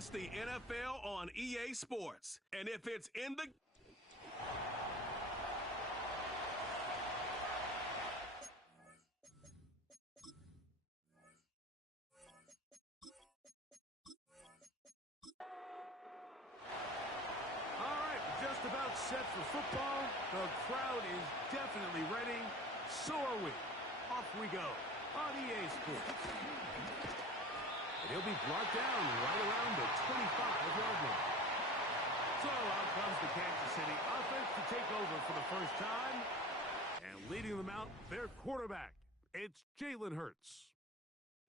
It's the NFL on EA Sports. And if it's in the... Just about set for football. The crowd is definitely ready. So are we. Off we go on EA Sports. And he'll be brought down right around the 25-yard line. So out comes the Kansas City offense to take over for the first time. And leading them out, their quarterback. It's Jalen Hurts.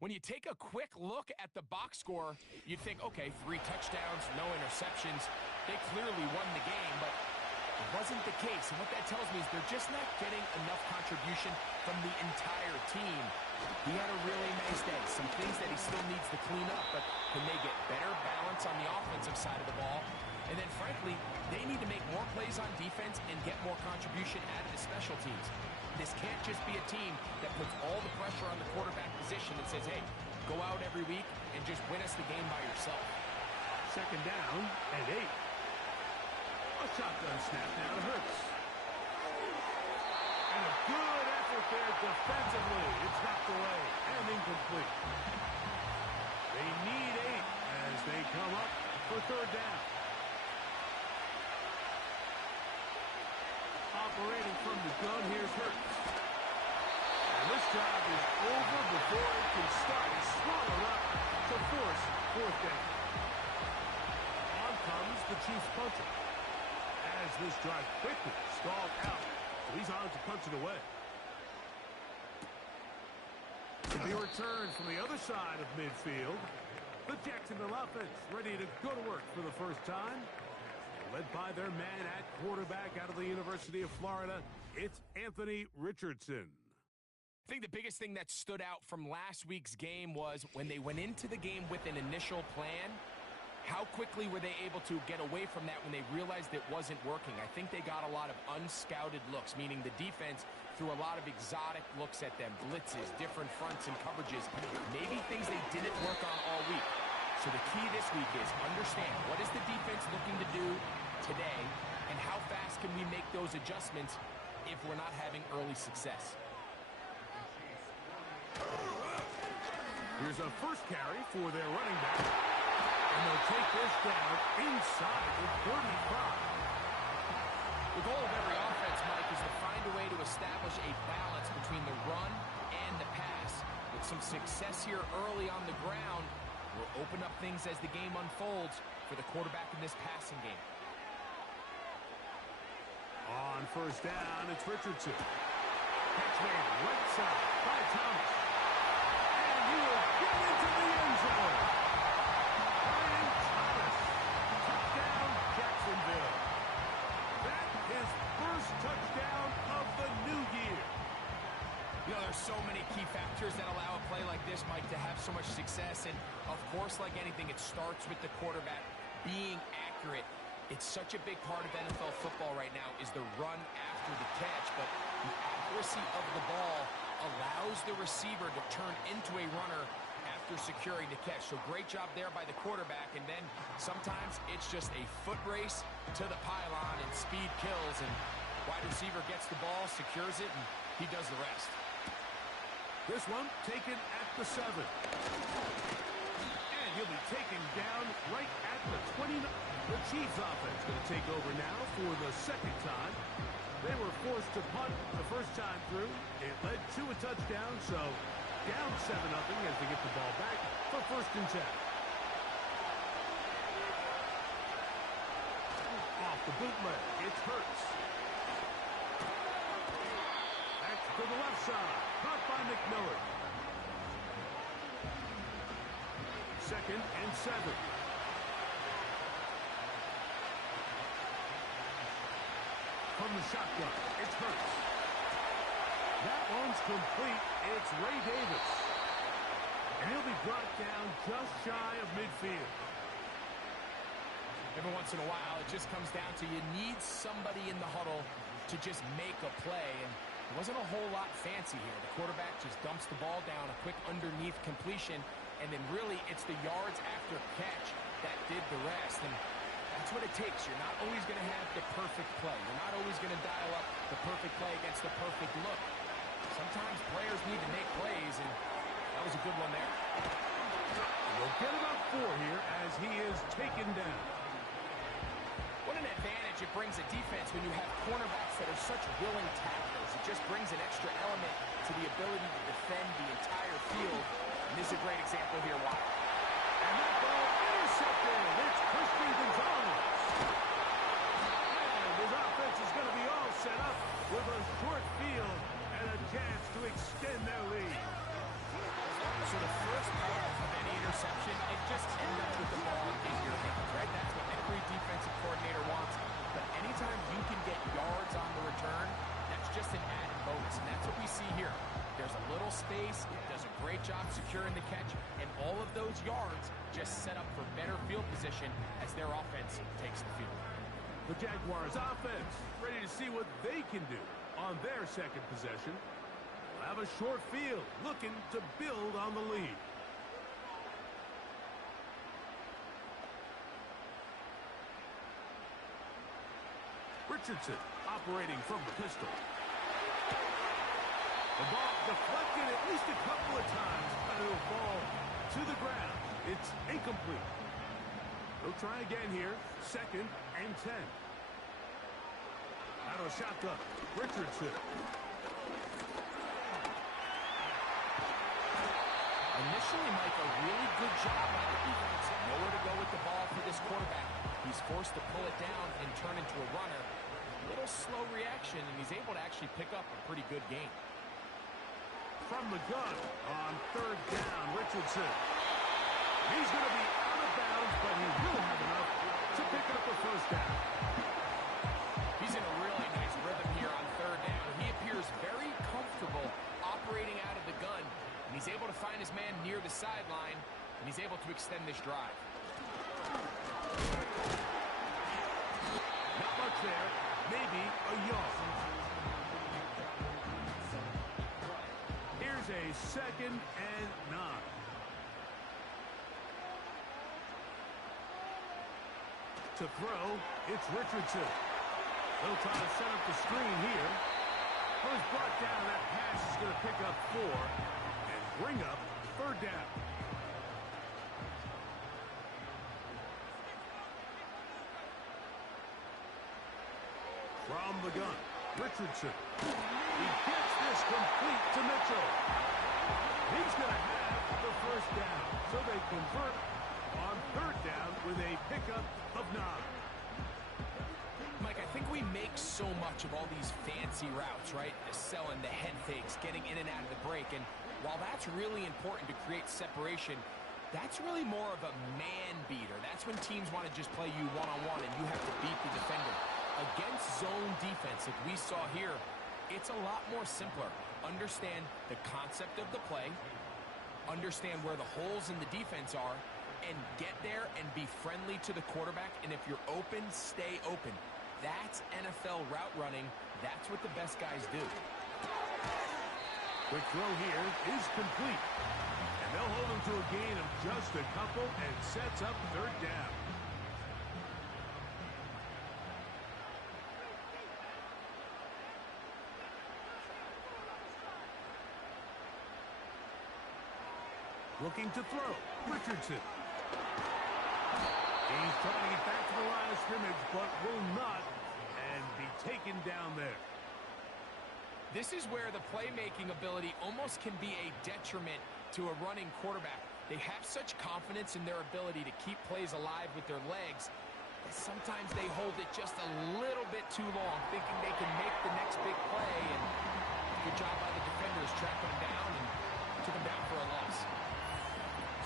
When you take a quick look at the box score, you'd think, okay, 3 touchdowns, no interceptions. They clearly won the game, but it wasn't the case. And what that tells me is they're just not getting enough contribution from the entire team. He had a really nice day. Some things that he still needs to clean up, but can they get better balance on the offensive side of the ball? And then, frankly, they need to make more plays on defense and get more contribution out of the special teams. This can't just be a team that puts all the pressure on the quarterback position and says, hey, go out every week and just win us the game by yourself. Second down and 8. A shotgun snap now to Hurts. And a good effort there defensively. It's knocked away and incomplete. They need 8 as they come up for third down. Operating from the gun, here's Hurts. And this drive is over before it can start. Swallow up to force fourth down. On comes the Chiefs punter. As this drive quickly stalled out. So he's on to punch it away. To be returned from the other side of midfield. The Jacksonville offense ready to go to work for the first time. Led by their man at quarterback out of the University of Florida, it's Anthony Richardson. I think the biggest thing that stood out from last week's game was when they went into the game with an initial plan, how quickly were they able to get away from that when they realized it wasn't working? I think they got a lot of unscouted looks, meaning the defense threw a lot of exotic looks at them, blitzes, different fronts and coverages, maybe things they didn't work on all week. So the key this week is understand what is the defense looking to do today, and how fast can we make those adjustments if we're not having early success. Here's a first carry for their running back, and they'll take this down inside the 35. The goal of every offense, Mike, is to find a way to establish a balance between the run and the pass. With some success here early on the ground, will open up things as the game unfolds for the quarterback in this passing game. On first down, it's Richardson. Catch made right side by Thomas. And he will get into the end zone. Brian Thomas. Touchdown, Jacksonville. That is first touchdown of the new year. You know, there's so many key factors that allow a play like this, Mike, to have so much success. And, of course, like anything, it starts with the quarterback being accurate. It's such a big part of NFL football right now is the run after the catch, but the accuracy of the ball allows the receiver to turn into a runner after securing the catch. So great job there by the quarterback, and then sometimes it's just a foot race to the pylon and speed kills, and wide receiver gets the ball, secures it, and he does the rest. This one taken at the 7. And he'll be taken down right at the 29. The Chiefs offense going to take over now for the second time. They were forced to punt the first time through. It led to a touchdown, so down 7-0 as they get the ball back for first and 10. Off the bootleg, it's Hurts. Back to the left side, caught by McMillan. Second and 7. From the shotgun, it's Hurts. That one's complete. It's Ray Davis. And he'll be brought down just shy of midfield. Every once in a while, it just comes down to you need somebody in the huddle to just make a play. And it wasn't a whole lot fancy here. The quarterback just dumps the ball down, a quick underneath completion, and then really it's the yards after catch that did the rest. And that's what it takes. You're not always going to have the perfect play. You're not always going to dial up the perfect play against the perfect look. Sometimes players need to make plays, and that was a good one there. We'll get about 4 here as he is taken down. What an advantage it brings a defense when you have cornerbacks that are such willing tacklers. It just brings an extra element to the ability to defend the entire field. And this is a great example here why. And that ball intercepted. It's Christian Gonzalez. And his offense is going to be all set up with a short field and a chance to extend their lead. So the first part of any interception, it just ends up with the ball in your hands, right? That's what every defensive coordinator wants. But anytime you can get yards on the return, that's just an added bonus. And that's what we see here. There's a little space, it does a great job securing the catch, and all of those yards just set up for better field position as their offense takes the field. The Jaguars offense ready to see what they can do on their second possession. Have a short field, looking to build on the lead. Richardson operating from the pistol. The ball deflected at least a couple of times, and it'll fall to the ground. It's incomplete. They'll try again here. 2nd and 10. Out of a shotgun. Richardson. Initially, Mike, a really good job by the defense. Nowhere to go with the ball for this quarterback. He's forced to pull it down and turn into a runner. A little slow reaction, and he's able to actually pick up a pretty good game. From the gun on 3rd down, Richardson. He's going to be out of bounds, but he will have enough to pick up a 1st down. He's in a really nice rhythm here on 3rd down. He appears very comfortable operating out of the gun. And he's able to find his man near the sideline, and he's able to extend this drive. Not much there. Maybe a yard. Here's a 2nd and 9. To throw, it's Richardson. They'll try to set up the screen here. Well, he's brought down. That pass is going to pick up 4. Bring up 3rd down. From the gun, Richardson. He gets this complete to Mitchell. He's going to have the 1st down. So they convert on 3rd down with a pickup of 9. Mike, I think we make so much of all these fancy routes, right? The selling, the head fakes, getting in and out of the break. And while that's really important to create separation, that's really more of a man beater. That's when teams want to just play you one-on-one and you have to beat the defender. Against zone defense, like we saw here, it's a lot more simpler. Understand the concept of the play, understand where the holes in the defense are, and get there and be friendly to the quarterback. And if you're open, stay open. That's NFL route running. That's what the best guys do. Quick throw here is complete. And they'll hold him to a gain of just a couple and sets up 3rd down. Looking to throw. Richardson. He's trying to get back to the line of scrimmage, but will not, and be taken down there. This is where the playmaking ability almost can be a detriment to a running quarterback. They have such confidence in their ability to keep plays alive with their legs that sometimes they hold it just a little bit too long, thinking they can make the next big play. And good job by the defenders tracking him down and took him down for a loss.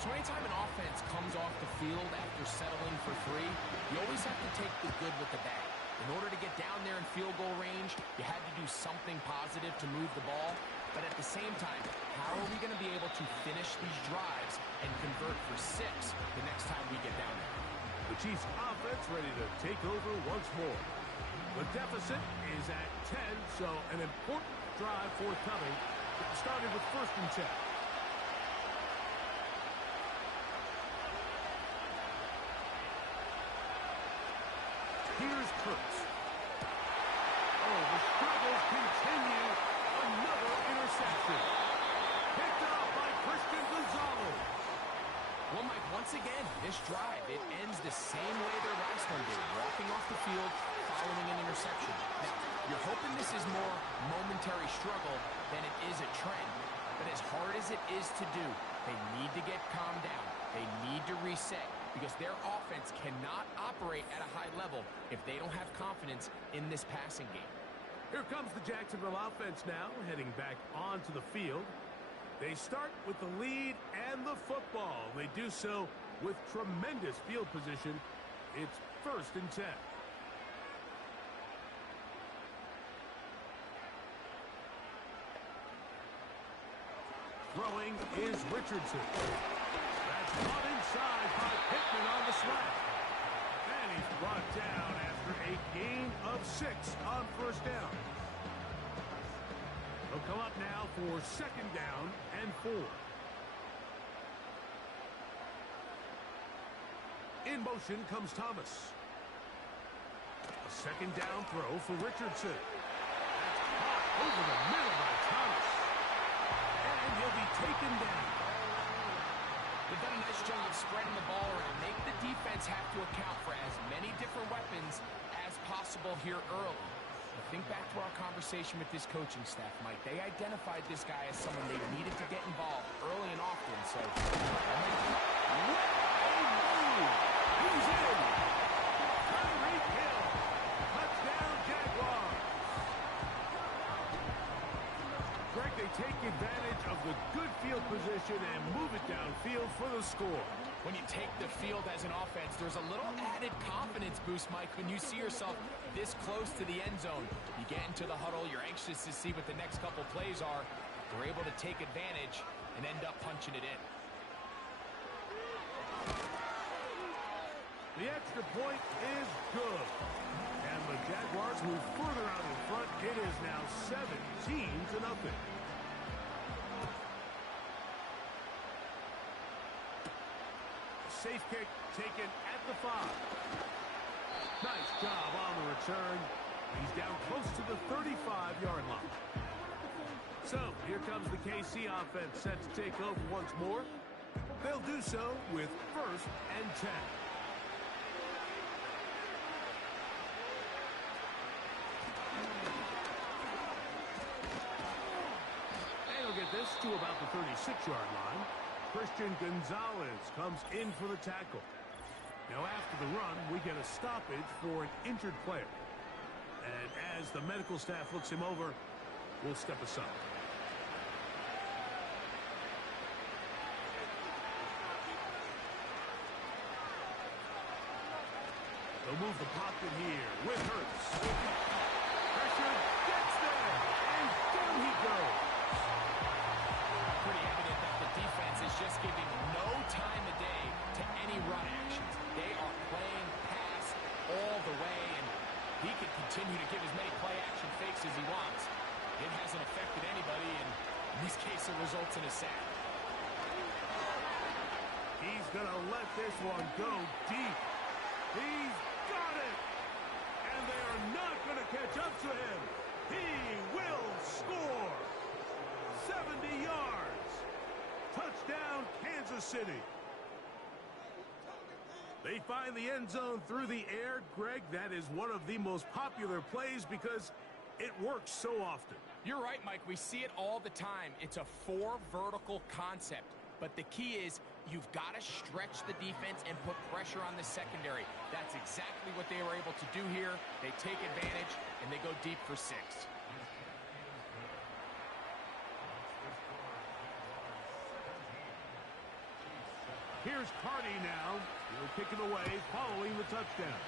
So anytime an offense comes off the field after settling for 3, you always have to take the good with the bad. In order to get down there in field goal range, you had to do something positive to move the ball. But at the same time, how are we going to be able to finish these drives and convert for 6 the next time we get down there? The Chiefs offense ready to take over once more. The deficit is at 10, so an important drive forthcoming. Started with 1st and 10. Here's Kurtz. Oh, the struggles continue. Another interception. Picked up by Christian Gonzalez. Well, Mike, once again, this drive, it ends the same way their last one did, walking off the field following an interception. Now, you're hoping this is more momentary struggle than it is a trend. But as hard as it is to do, they need to get calmed down. They need to reset because their offense cannot operate at a high level if they don't have confidence in this passing game. Here comes the Jacksonville offense now, heading back onto the field. They start with the lead and the football. They do so with tremendous field position. It's 1st and 10. Throwing is Richardson. That's caught inside by Pittman on the slant. And he's brought down after a gain of 6 on 1st down. They'll come up now for 2nd down and 4. In motion comes Thomas. A 2nd down throw for Richardson. That's caught over the middle by Thomas. And he'll be taken down. They've done a nice job spreading the ball around. Make the defense have to account for as many different weapons as possible here early. But think back to our conversation with this coaching staff, Mike. They identified this guy as someone they needed to get involved early and often. So, what a move! He's in! Tyreek Hill! Touchdown, Jaguars! Greg, they take advantage of the good field position and move it downfield for the score. When you take the field as an offense, there's a little added confidence boost, Mike, when you see yourself this close to the end zone. You get into the huddle, you're anxious to see what the next couple plays are. They're able to take advantage and end up punching it in. The extra point is good. And the Jaguars move further out in front. It is now 17-0. Safe kick taken at the 5. Nice job on the return. He's down close to the 35-yard line. So here comes the KC offense set to take over once more. They'll do so with 1st and 10. And he'll get this to about the 36-yard line. Christian Gonzalez comes in for the tackle. Now after the run, we get a stoppage for an injured player. And as the medical staff looks him over, we'll step aside. They'll move the pocket here with Hurts. Pressure gets there, and down he goes. Pretty evident that the defense is just giving no time of day to any run actions. They are playing pass all the way, and he can continue to give as many play-action fakes as he wants. It hasn't affected anybody, and in this case, it results in a sack. He's going to let this one go deep. He's got it! And they are not going to catch up to him. He will score! 70 yards! Touchdown, Kansas City! They find the end zone through the air. Greg, that is one of the most popular plays because it works so often. You're right, Mike. We see it all the time. It's a 4 vertical concept. But the key is you've got to stretch the defense and put pressure on the secondary. That's exactly what they were able to do here. They take advantage, and they go deep for 6. Here's Cardi now. He'll kick it away following the touchdown.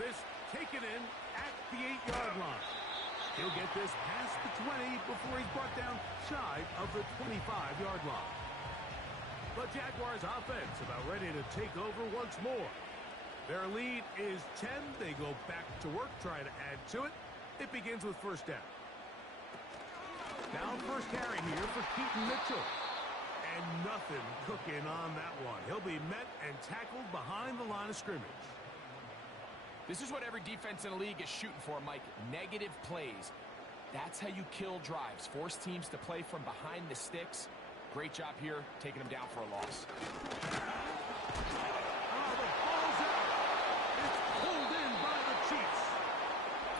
This taken in at the 8-yard line. He'll get this past the 20 before he's brought down shy of the 25-yard line. The Jaguars offense about ready to take over once more. Their lead is 10. They go back to work, try to add to it. It begins with 1st down. Now first carry here for Keaton Mitchell. And nothing cooking on that one. He'll be met and tackled behind the line of scrimmage. This is what every defense in the league is shooting for, Mike. Negative plays. That's how you kill drives. Force teams to play from behind the sticks. Great job here, taking them down for a loss. Oh, the ball's out. It's pulled in by the Chiefs.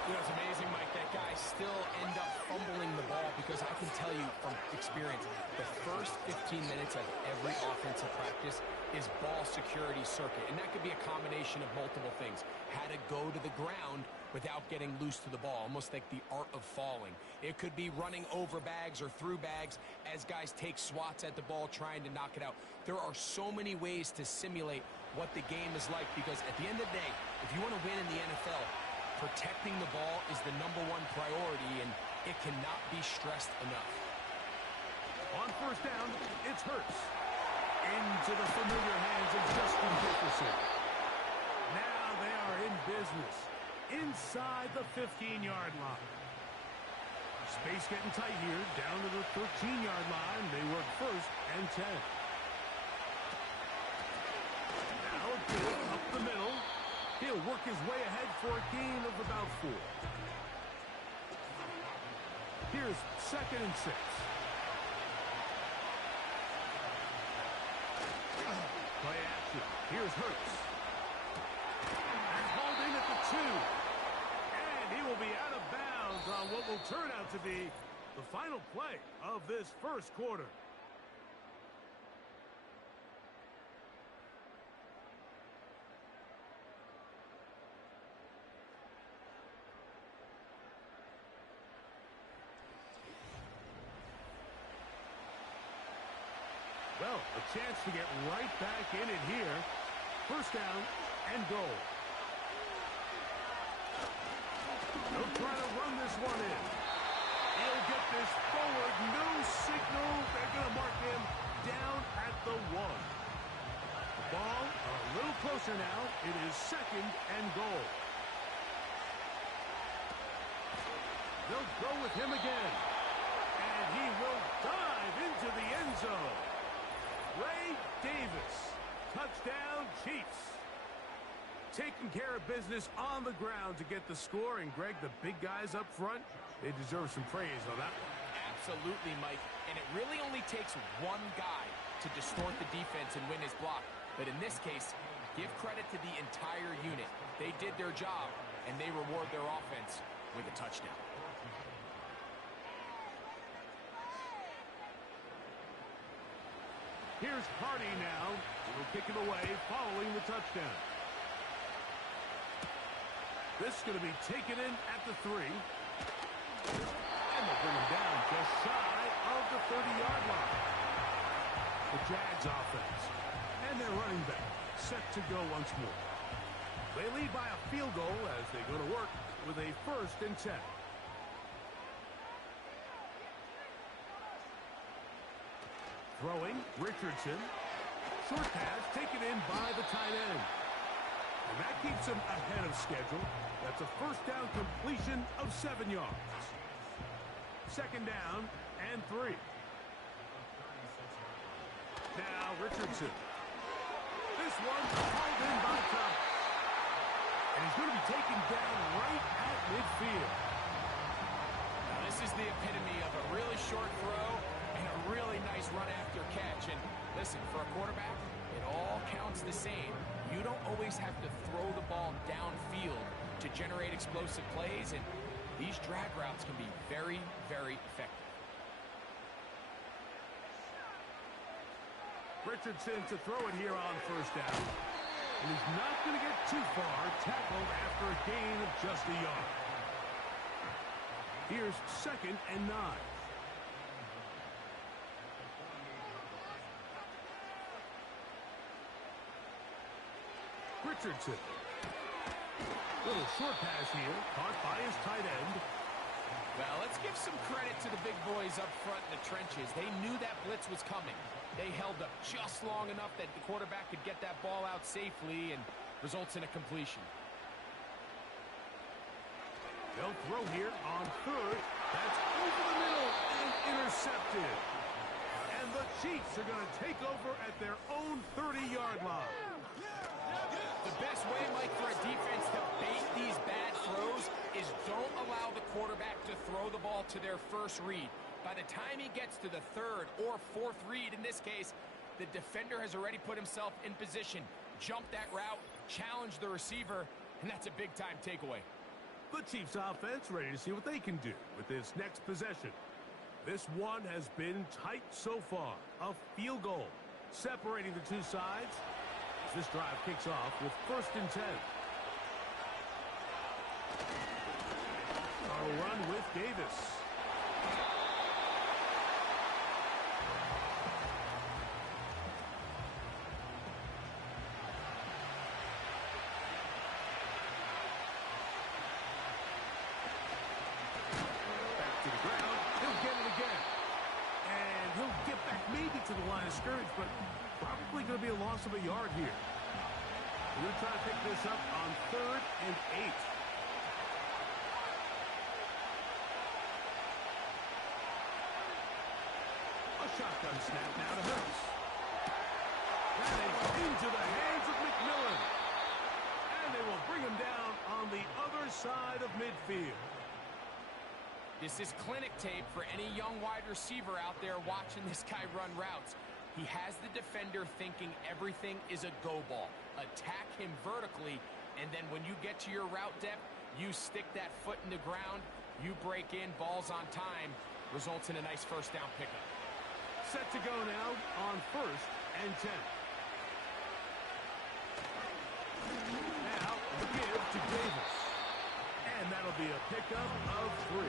You know, it's amazing, Mike, that guys still end up fumbling the ball because I can tell you from experience, the first 15 minutes of every offensive practice is ball security circuit, and that could be a combination of multiple things. How to go to the ground without getting loose to the ball, almost like the art of falling. It could be running over bags or through bags as guys take swats at the ball trying to knock it out. There are so many ways to simulate what the game is like because at the end of the day, if you want to win in the NFL, protecting the ball is the #1 priority, and it cannot be stressed enough. On first down, it's Hurts. Into the familiar hands of Justin Jefferson. Now they are in business. Inside the 15-yard line. Space getting tight here. Down to the 13-yard line. They work first and 10. Now a bit up the middle. He'll work his way ahead for a gain of about 4. Here's 2nd and 6. Play action. Here's Hurts. And hauled in at the 2. And he will be out of bounds on what will turn out to be the final play of this first quarter. Well, a chance to get right back in it here. First down and goal. They'll try to run this one in. He'll get this forward. No signal. They're going to mark him down at the 1. The ball a little closer now. It is 2nd and goal. They'll go with him again. And he will dive into the end zone. Ray Davis, touchdown Chiefs. Taking care of business on the ground to get the score. And, Greg, the big guys up front, they deserve some praise on that one. Absolutely, Mike. And it really only takes one guy to distort the defense and win his block. But in this case, give credit to the entire unit. They did their job, and they reward their offense with a touchdown. Here's Hardy now. He'll kick it away following the touchdown. This is going to be taken in at the 3. And they'll bring him down just shy of the 30-yard line. The Jags offense. And their running back set to go once more. They lead by a field goal as they go to work with a 1st and 10. Throwing, Richardson. Short pass taken in by the tight end. And that keeps him ahead of schedule. That's a first down completion of 7 yards. 2nd down and 3. Now Richardson. This one hauled in by Thomas. And he's going to be taken down right at midfield. Now this is the epitome of a really short throw and a really nice run after catch. And listen, for a quarterback, it all counts the same. You don't always have to throw the ball downfield to generate explosive plays, and these drag routes can be very, very effective. Richardson to throw it here on first down. And he's not going to get too far, tackled after a gain of just a yard. Here's 2nd and 9. Richardson. Little short pass here, caught by his tight end. Well, let's give some credit to the big boys up front in the trenches. They knew that blitz was coming. They held up just long enough that the quarterback could get that ball out safely and results in a completion. They'll throw here on 3rd. That's over the middle and intercepted. And And the Chiefs are going to take over at their own 30-yard line. The best way, Mike, for a defense to bait these bad throws is don't allow the quarterback to throw the ball to their first read. By the time he gets to the third or fourth read, in this case, the defender has already put himself in position, jumped that route, challenged the receiver, and that's a big-time takeaway. The Chiefs offense ready to see what they can do with this next possession. This one has been tight so far. A field goal separating the two sides. This drive kicks off with 1st and 10. A run with Davis. Back to the ground. He'll get it again. And he'll get back maybe to the line of scrimmage, but probably going to be a loss of a yard here. We're going to try to pick this up on 3rd and 8. A shotgun snap now to Hurts. That is into the hands of McMillan. And they will bring him down on the other side of midfield. This is clinic tape for any young wide receiver out there watching this guy run routes. He has the defender thinking everything is a go ball. Attack him vertically, and then when you get to your route depth, you stick that foot in the ground, you break in, balls on time, results in a nice first down pickup. Set to go now on 1st and 10. Now, the give to Davis. And that'll be a pickup of 3.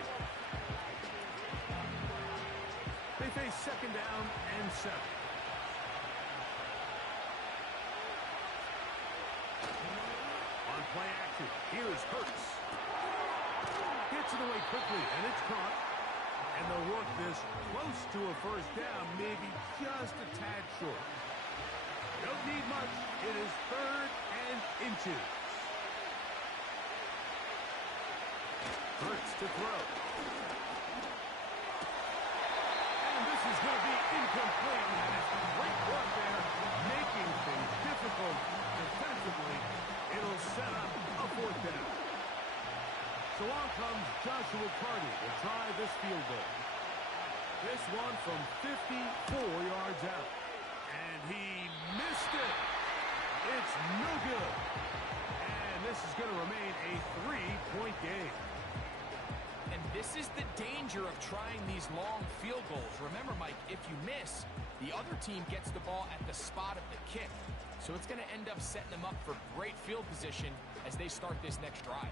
They face 2nd down and 7. On play action, here's Hurts. Gets it away quickly, and it's caught. And they'll work this close to a first down, maybe just a tad short. Don't need much. It is 3rd and inches. Hurts to throw. And this is going to be incomplete. And it's great work there, making things difficult defensively. It'll set up a 4th down. So on comes Joshua Carty to try this field goal. This one from 54 yards out. And he missed it. It's no good. And this is going to remain a 3-point game. And this is the danger of trying these long field goals. Remember, Mike, if you miss, the other team gets the ball at the spot of the kick. So it's going to end up setting them up for great field position as they start this next drive.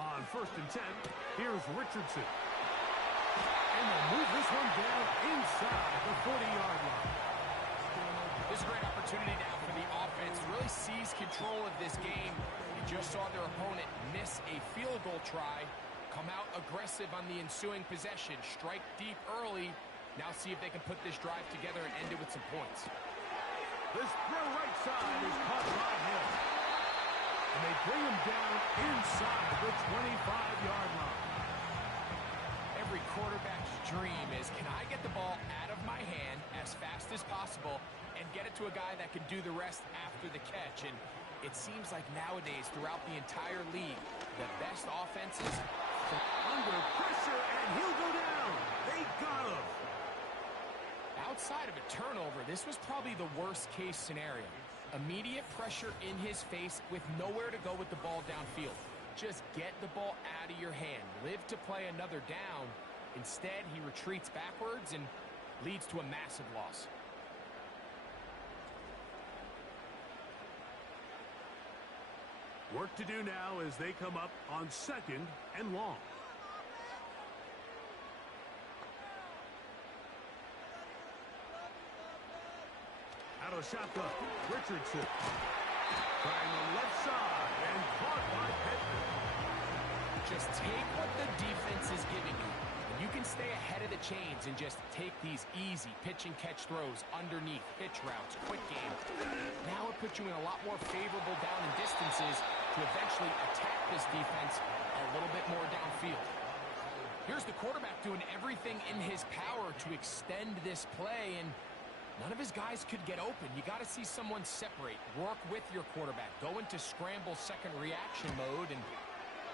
On 1st and 10, here's Richardson. And they'll move this one down inside the 40-yard line. This is a great opportunity now for the offense to really seize control of this game. You just saw their opponent miss a field goal try, come out aggressive on the ensuing possession, strike deep early. Now see if they can put this drive together and end it with some points. This throw right side is caught by him. And they bring him down inside the 25-yard line. Every quarterback's dream is, can I get the ball out of my hand as fast as possible and get it to a guy that can do the rest after the catch? And it seems like nowadays, throughout the entire league, the best offenses under pressure, and he'll go down. They got him. Outside of a turnover, this was probably the worst-case scenario. Immediate pressure in his face with nowhere to go with the ball downfield. Just get the ball out of your hand. Live to play another down. Instead, he retreats backwards and leads to a massive loss. Work to do now as they come up on 2nd and long. Out of the shotgun, Richardson. Trying the left side and caught by Pittman. Just take what the defense is giving you. And you can stay ahead of the chains and just take these easy pitch and catch throws underneath, hitch routes, quick game. Now it puts you in a lot more favorable down and distances to eventually attack this defense a little bit more downfield. Here's the quarterback doing everything in his power to extend this play, and none of his guys could get open. You got to see someone separate, work with your quarterback, go into scramble second reaction mode, and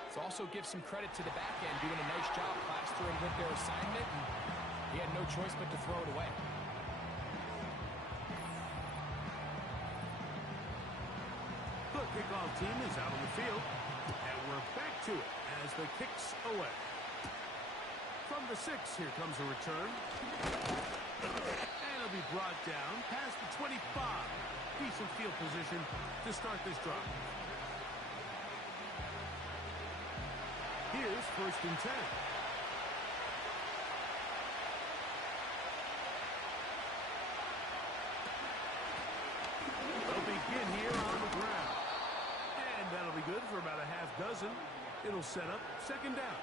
let's also give some credit to the back end doing a nice job plastering with their assignment, and he had no choice but to throw it away. The kickoff team is out on the field, and we're back to it as the kick's away. From the 6, here comes a return. And it'll be brought down past the 25. Decent field position to start this drive. Here's 1st and 10. They'll begin here on the ground. And that'll be good for about a half dozen. It'll set up 2nd down.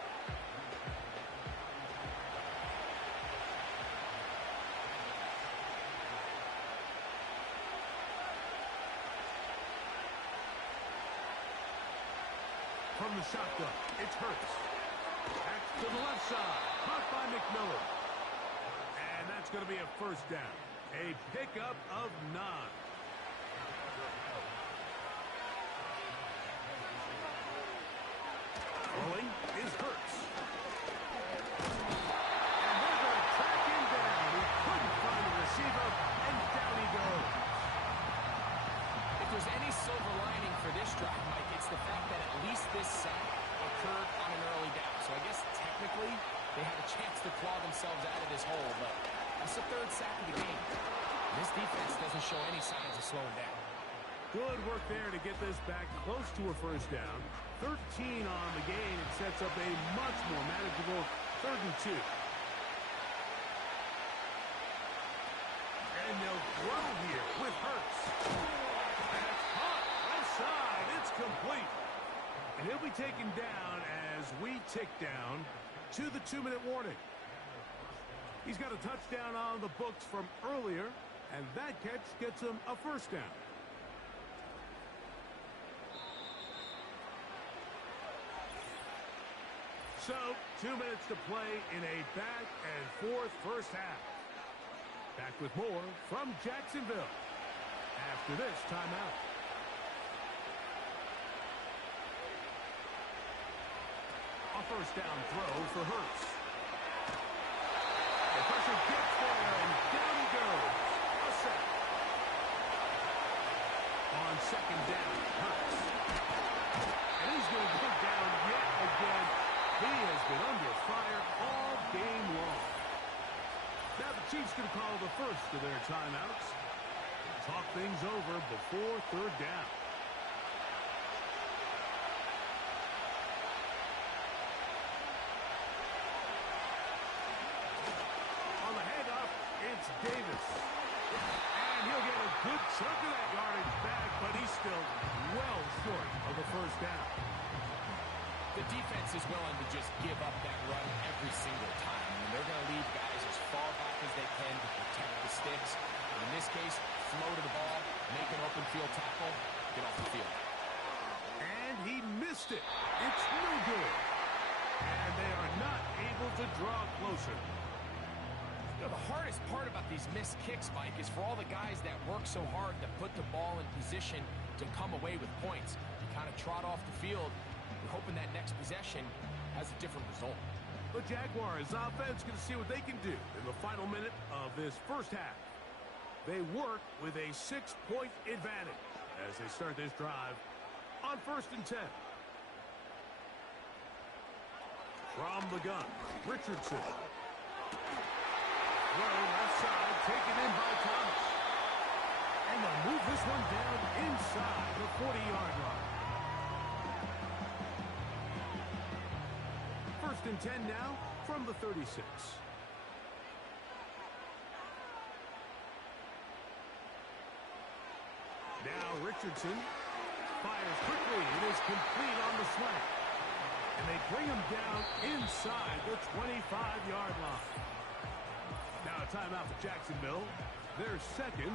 From the shotgun, it's Hurts. Back to the left side, caught by McMillan. And that's going to be a 1st down. A pickup of 9. Rolling is Hurts. And they're going to track him down. He couldn't find the receiver, and down he goes. If there's any silver lining for this drive, Mike, it's the fact that at least this sack occurred on an early down. So I guess technically they had a chance to claw themselves out of this hole, but that's the 3rd sack of the game. This defense doesn't show any signs of slowing down. Good work there to get this back close to a 1st down. 13 on the game. It sets up a much more manageable 3rd and 2. And they'll throw here with Hurts. That's hot. Left side. It's complete. And he'll be taken down as we tick down to the 2-minute warning. He's got a touchdown on the books from earlier, and that catch gets him a 1st down. So, 2 minutes to play in a back-and-forth 1st half. Back with more from Jacksonville after this timeout. A 1st down throw for Hurts. The pressure gets there, and down he goes. A sack. On 2nd down, Hurts. And he's going to go down yet again. He has been under fire all game long. Now the Chiefs can call the 1st of their timeouts. Talk things over before 3rd down. On the handoff, it's Davis. And he'll get a good chunk of that yardage back, but he's still well short of the 1st down. The defense is willing to just give up that run every single time. I mean, they're going to leave guys as far back as they can to protect the sticks. And in this case, flow to the ball, make an open field tackle, get off the field. And he missed it. It's no good. And they are not able to draw closer. You know, the hardest part about these missed kicks, Mike, is for all the guys that work so hard to put the ball in position to come away with points. You kind of trot off the field. You're hoping that next possession has a different result. The Jaguars offense can see what they can do in the final minute of this 1st half. They work with a 6-point advantage as they start this drive on 1st and 10. From the gun, Richardson. Throw left side, taken in by Thomas. And they'll move this one down inside the 40-yard line. 1st and 10 now from the 36. Now Richardson fires quickly. It is complete on the slant. And they bring him down inside the 25-yard line. a timeout for Jacksonville. Their second,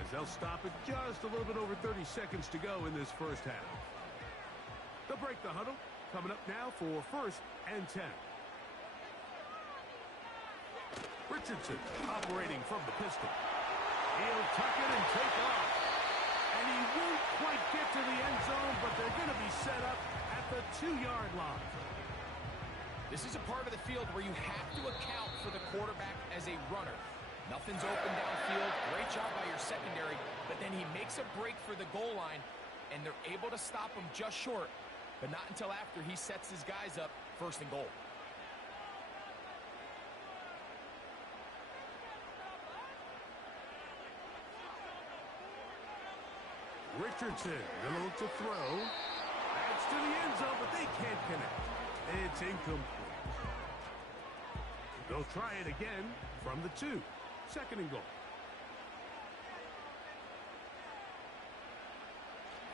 as they'll stop it just a little bit over 30 seconds to go in this first half. They'll break the huddle. Coming up now for 1st and 10. Richardson operating from the pistol. He'll tuck it and take off. And he won't quite get to the end zone, but they're going to be set up at the 2-yard line. This is a part of the field where you have to account for the quarterback as a runner. Nothing's open downfield. Great job by your secondary, but then he makes a break for the goal line, and they're able to stop him just short, but not until after he sets his guys up 1st and goal. Richardson, gonna look to throw. That's to the end zone, but they can't connect. It's incomplete. They'll try it again from the 2. 2nd and goal.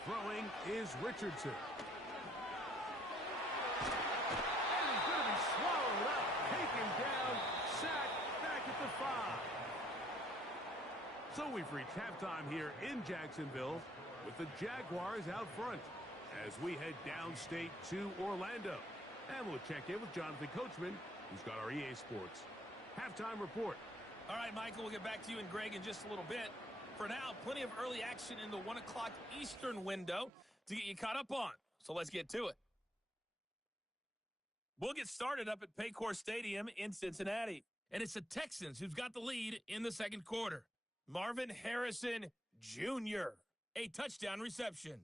Throwing is Richardson. And he's going to be swallowed up, taken down, sacked, back at the 5. So we've reached halftime here in Jacksonville with the Jaguars out front as we head downstate to Orlando. And we'll check in with Jonathan Coachman, who's got our EA Sports halftime report. All right, Michael, we'll get back to you and Greg in just a little bit. For now, plenty of early action in the 1 o'clock Eastern window to get you caught up on. So let's get to it. We'll get started up at Paycor Stadium in Cincinnati. And it's the Texans who've got the lead in the second quarter. Marvin Harrison Jr., a touchdown reception.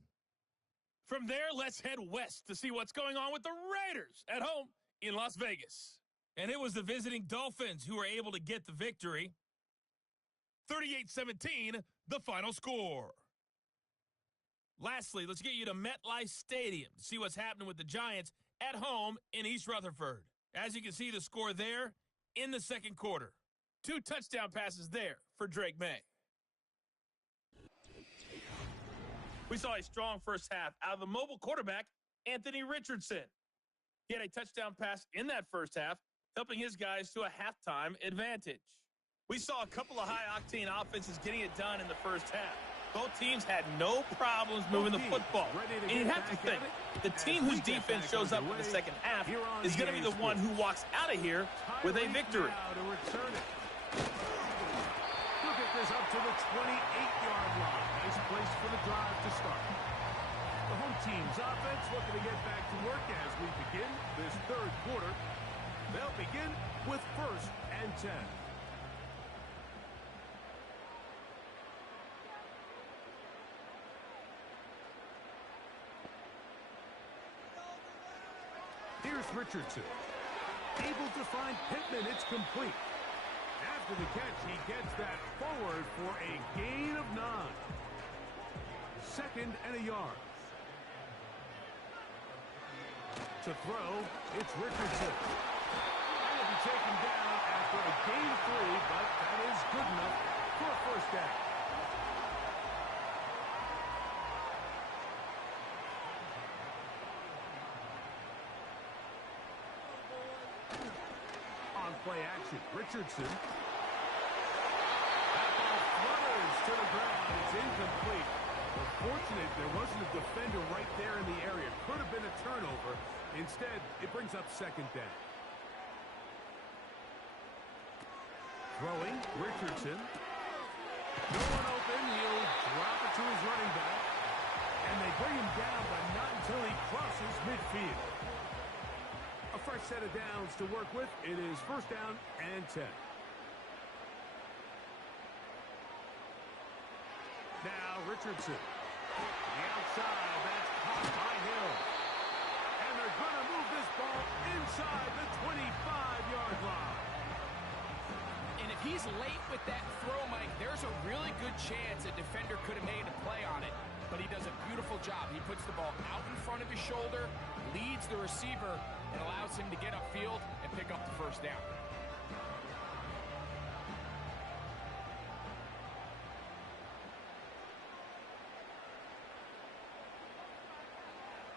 From there, let's head west to see what's going on with the Raiders at home in Las Vegas. And it was the visiting Dolphins who were able to get the victory. 38-17, the final score. Lastly, let's get you to MetLife Stadium to see what's happening with the Giants at home in East Rutherford. As you can see, the score there in the second quarter. 2 touchdown passes there for Drake May. We saw a strong first half out of the mobile quarterback, Anthony Richardson. He had a touchdown pass in that first half, helping his guys to a halftime advantage. We saw a couple of high-octane offenses getting it done in the first half. Both teams had no problems moving the football. And you'd have to think, the team whose defense shows up in the second half is going to be the one who walks out of here with a victory. Look at this, up to the 28-yard line. Nice place for the drive to start. The home team's offense looking to get back to work as we begin this third quarter. They'll begin with 1st and 10. Here's Richardson. Able to find Pittman. It's complete. After the catch, he gets that forward for a gain of 9. 2nd and a yard. To throw, it's Richardson. And he'll be taken down after a gain of 3, but that is good enough for a 1st down. On play action, Richardson. That ball flutters to the ground. It's incomplete. Well, fortunate there wasn't a defender right there in the area. Could have been a turnover. Instead, it brings up 2nd down. Throwing, Richardson. No one open. He'll drop it to his running back. And they bring him down, but not until he crosses midfield. A fresh set of downs to work with. It is 1st down and 10. Now Richardson. The outside, that's caught by Hill. And they're going to move this ball inside the 25-yard line. And if he's late with that throw, Mike, there's a really good chance a defender could have made a play on it. But he does a beautiful job. He puts the ball out in front of his shoulder, leads the receiver, and allows him to get upfield and pick up the 1st down.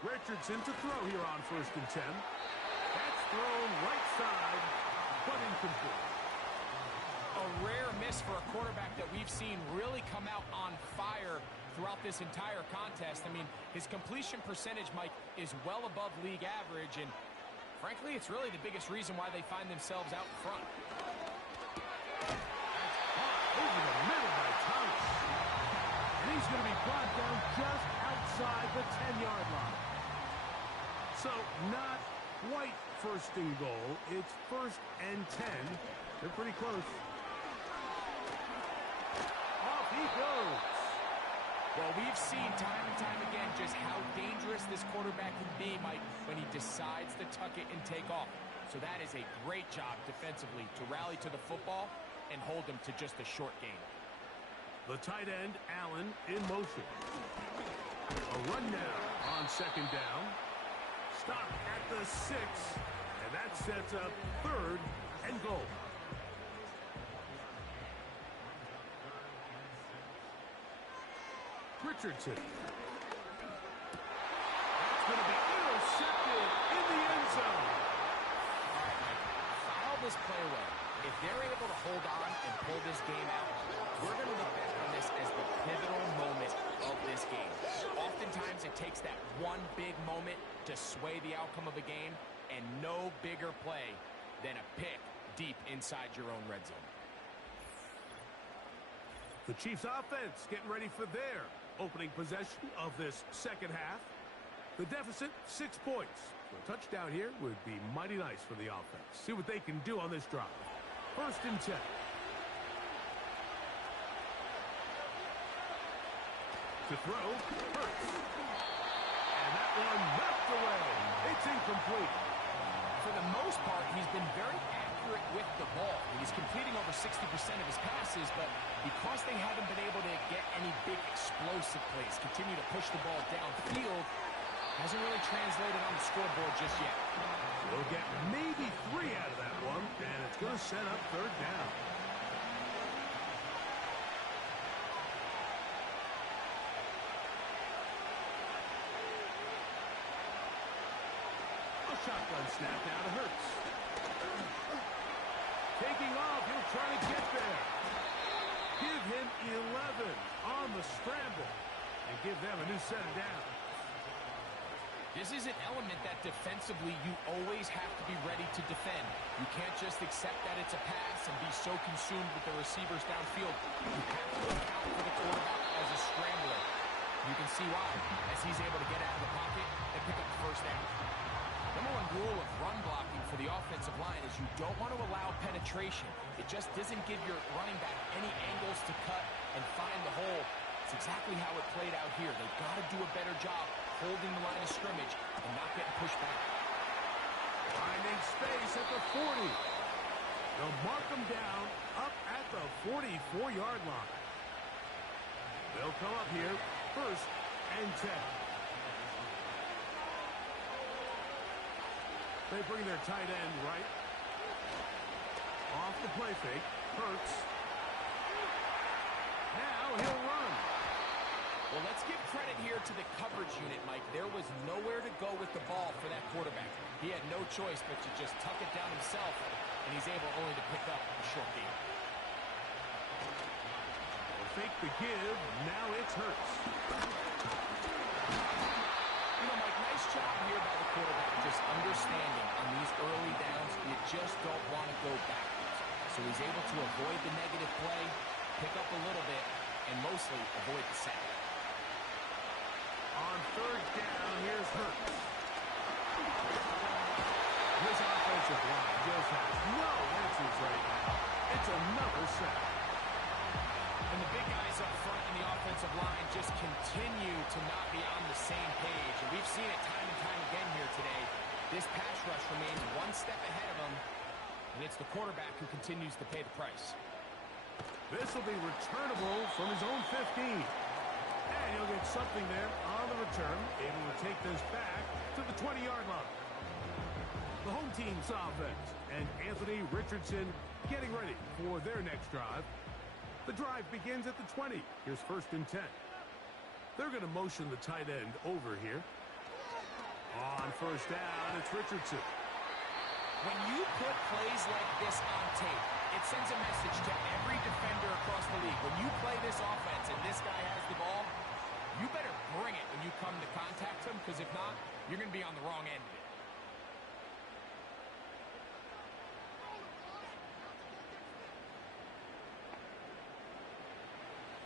Richardson to throw here on 1st and 10. That's thrown right side, but incomplete. this for a quarterback that we've seen really come out on fire throughout this entire contest. I mean, his completion percentage, Mike, is well above league average, and frankly, it's really the biggest reason why they find themselves out in front. Over the middle by Thomas. And he's going to be brought down just outside the 10-yard line. So, not quite first and goal. It's 1st and 10. They're pretty close. Off he goes. Well, we've seen time and time again just how dangerous this quarterback can be, Mike, when he decides to tuck it and take off. So that is a great job defensively to rally to the football and hold them to just a short gain. The tight end, Allen, in motion. A run now on 2nd down. Stop at the 6, and that sets up 3rd and goal. Richardson. That's going to be intercepted in the end zone. All right, Mike, file this play away. If they're able to hold on and pull this game out, we're going to look back on this as the pivotal moment of this game. Oftentimes, it takes that one big moment to sway the outcome of a game, and no bigger play than a pick deep inside your own red zone. The Chiefs offense getting ready for their opening possession of this second half. The deficit, 6 points. So a touchdown here would be mighty nice for the offense. See what they can do on this drive. 1st and 10. To throw, Hurts. And that one knocked away. It's incomplete. For the most part, he's been very accurate with the ball. He's completing over 60% of his passes, but because they haven't been able to get any big explosive plays, continue to push the ball downfield, hasn't really translated on the scoreboard just yet. We'll get maybe 3 out of that one, and it's going to set up 3rd down. A shotgun snap now to Hurts. Taking off, he'll try to get there. Give him 11 on the scramble and give them a new set of downs. This is an element that defensively you always have to be ready to defend. You can't just accept that it's a pass and be so consumed with the receivers downfield. You have to account for the quarterback as a scrambler. You can see why, as he's able to get out of the pocket and pick up the 1st down. Number 1 rule of run blocking for the offensive line is you don't want to allow penetration. It just doesn't give your running back any angles to cut and find the hole. It's exactly how it played out here. They've got to do a better job holding the line of scrimmage and not getting pushed back. Finding space at the 40. They'll mark them down up at the 44-yard line. They'll come up here 1st and 10. They bring their tight end right. Off the play fake. Hurts. Now he'll run. Well, let's give credit here to the coverage unit, Mike. There was nowhere to go with the ball for that quarterback. He had no choice but to just tuck it down himself, and he's able only to pick up a short gain. Fake the give. Now it's Hurts. You know, Mike, nice job here by the quarterback, just understanding on these early downs, you just don't want to go backwards. So he's able to avoid the negative play, pick up a little bit, and mostly avoid the sack. On 3rd down, here's Hurts. His offensive line just has no answers right now. It's another sack. And the big guys up front in the offensive line just continue to not be on the same page. And we've seen it time and time again here today. This pass rush remains one step ahead of them, and it's the quarterback who continues to pay the price. This will be returnable from his own 15. And he'll get something there on the return, able to take this back to the 20-yard line. The home team's offense, and Anthony Richardson getting ready for their next drive. The drive begins at the 20. Here's 1st and 10. They're going to motion the tight end over here. On 1st down, it's Richardson. When you put plays like this on tape, It sends a message to every defender across the league. When you play this offense and this guy has the ball, you better bring it when you come to contact him, because if not, you're going to be on the wrong end of it.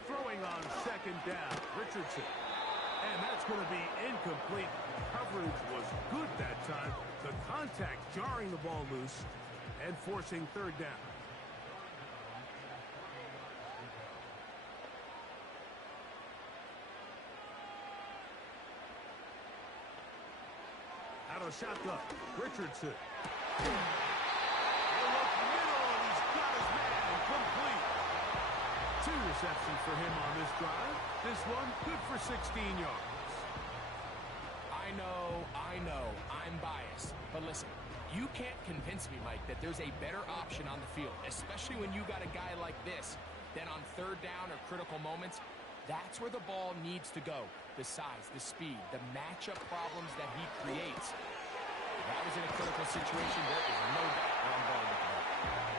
Throwing on second down, Richardson. And that's going to be incomplete. Coverage was good that time. The contact jarring the ball loose and forcing third down. Out of shotgun, Richardson. They look middle, and he's got his man complete. 2 receptions for him on this drive. This one good for 16 yards. I know, I'm biased. But listen, you can't convince me, Mike, that there's a better option on the field, especially when you got a guy like this, then on third down or critical moments, that's where the ball needs to go. The size, the speed, the matchup problems that he creates. If I was in a critical situation, there is no doubt where I'm going with the ball.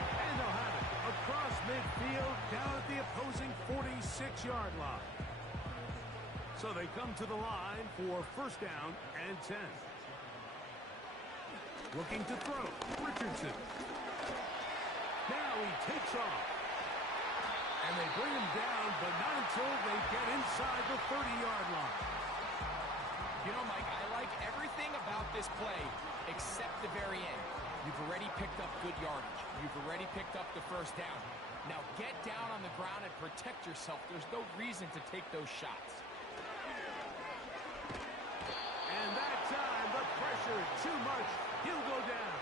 And they'll have it across midfield, down at the opposing 46-yard line. So they come to the line for first down and 10. Looking to throw, Richardson. Now he takes off. And they bring him down, but not until they get inside the 30-yard line. You know, Mike, I like everything about this play except the very end. You've already picked up good yardage. You've already picked up the first down. Now get down on the ground and protect yourself. There's no reason to take those shots. And that time, the pressure is too much. He'll go down.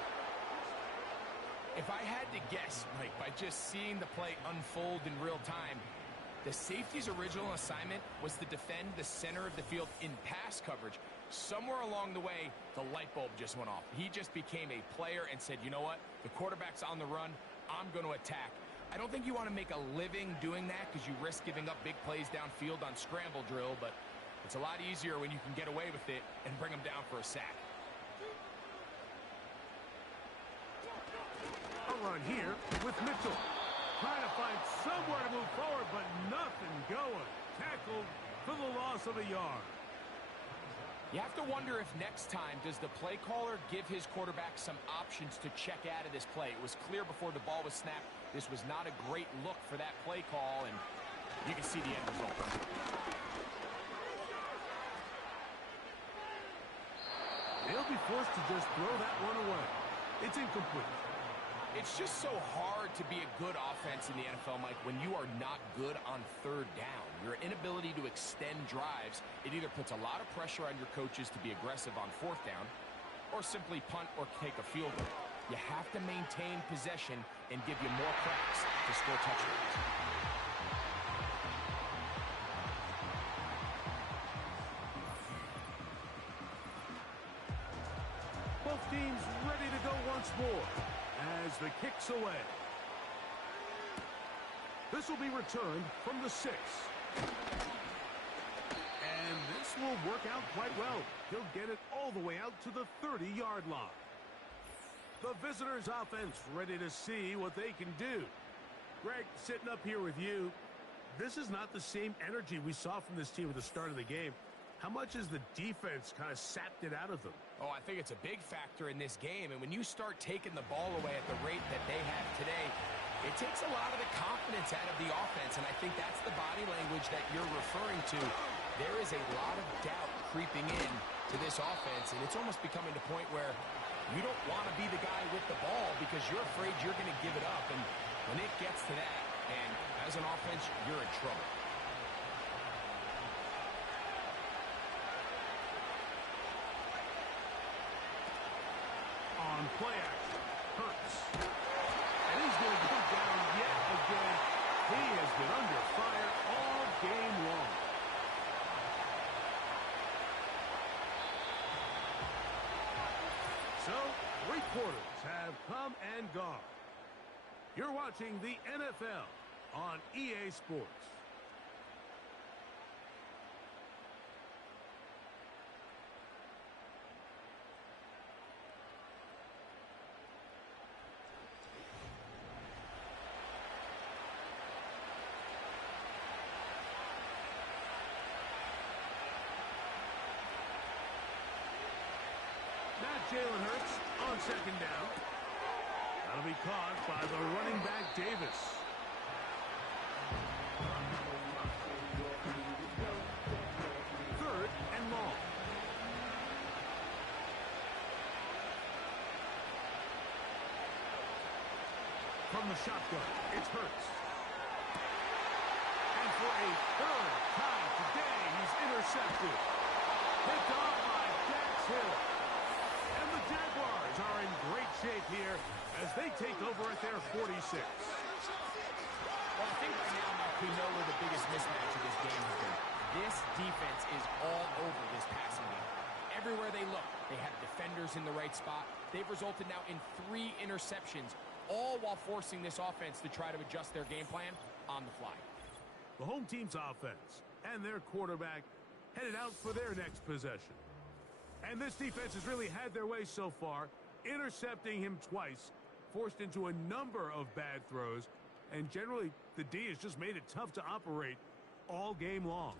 If I had to guess, Mike, by just seeing the play unfold in real time, the safety's original assignment was to defend the center of the field in pass coverage. Somewhere along the way, the light bulb just went off. He just became a player and said, you know what? The quarterback's on the run. I'm going to attack. I don't think you want to make a living doing that because you risk giving up big plays downfield on scramble drill, but it's a lot easier when you can get away with it and bring them down for a sack. A run here with Mitchell. Trying to find somewhere to move forward, but nothing going. Tackled for the loss of a yard. You have to wonder if next time, does the play caller give his quarterback some options to check out of this play? It was clear before the ball was snapped. This was not a great look for that play call, and you can see the end result. They'll be forced to just throw that one away. It's incomplete. It's just so hard to be a good offense in the NFL, Mike, when you are not good on third down. Your inability to extend drives, it either puts a lot of pressure on your coaches to be aggressive on fourth down or simply punt or take a field goal. You have to maintain possession and give you more cracks to score touchdowns. Both teams ready to go once more as the kick's away. This will be returned from the 6. And this will work out quite well. He'll get it all the way out to the 30-yard line. The visitors' offense ready to see what they can do. Greg, sitting up here with you, this is not the same energy we saw from this team at the start of the game. How much has the defense kind of sapped it out of them? Oh, I think it's a big factor in this game. And when you start taking the ball away at the rate that they have today, it takes a lot of the confidence out of the offense. And I think that's the body language that you're referring to. There is a lot of doubt creeping in to this offense. And it's almost becoming the point where you don't want to be the guy with the ball because you're afraid you're going to give it up. And when it gets to that, and as an offense, you're in trouble. On play action, Hurts. And he's going to go down yet again. He has been under fire all game long. So, 3 quarters have come and gone. You're watching the NFL on EA Sports. Jalen Hurts on second down. That'll be caught by the running back, Davis. Third and long. From the shotgun, it's Hurts. And for a third time today, he's intercepted. Picked off by Dax Hill. And the Jaguars are in great shape here as they take over at their 46. Well, I think right now, Mark, we know where the biggest mismatch of this game has been. This defense is all over this passing game. Everywhere they look, they have defenders in the right spot. They've resulted now in 3 interceptions, all while forcing this offense to try to adjust their game plan on the fly. The home team's offense and their quarterback headed out for their next possession. And this defense has really had their way so far, intercepting him twice, forced into a number of bad throws, and generally the D has just made it tough to operate all game long.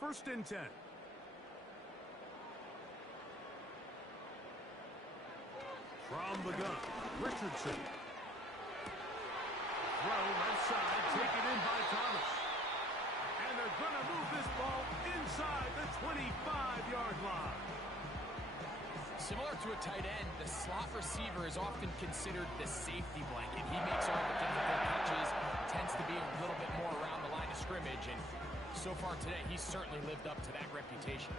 First and 10. From the gun, Richardson. Throw left side, taken in by Thomas. And they're going to move this ball inside the 25-yard line. Similar to a tight end, the slot receiver is often considered the safety blanket. He makes all the difficult catches, tends to be a little bit more around the line of scrimmage, and so far today, he's certainly lived up to that reputation.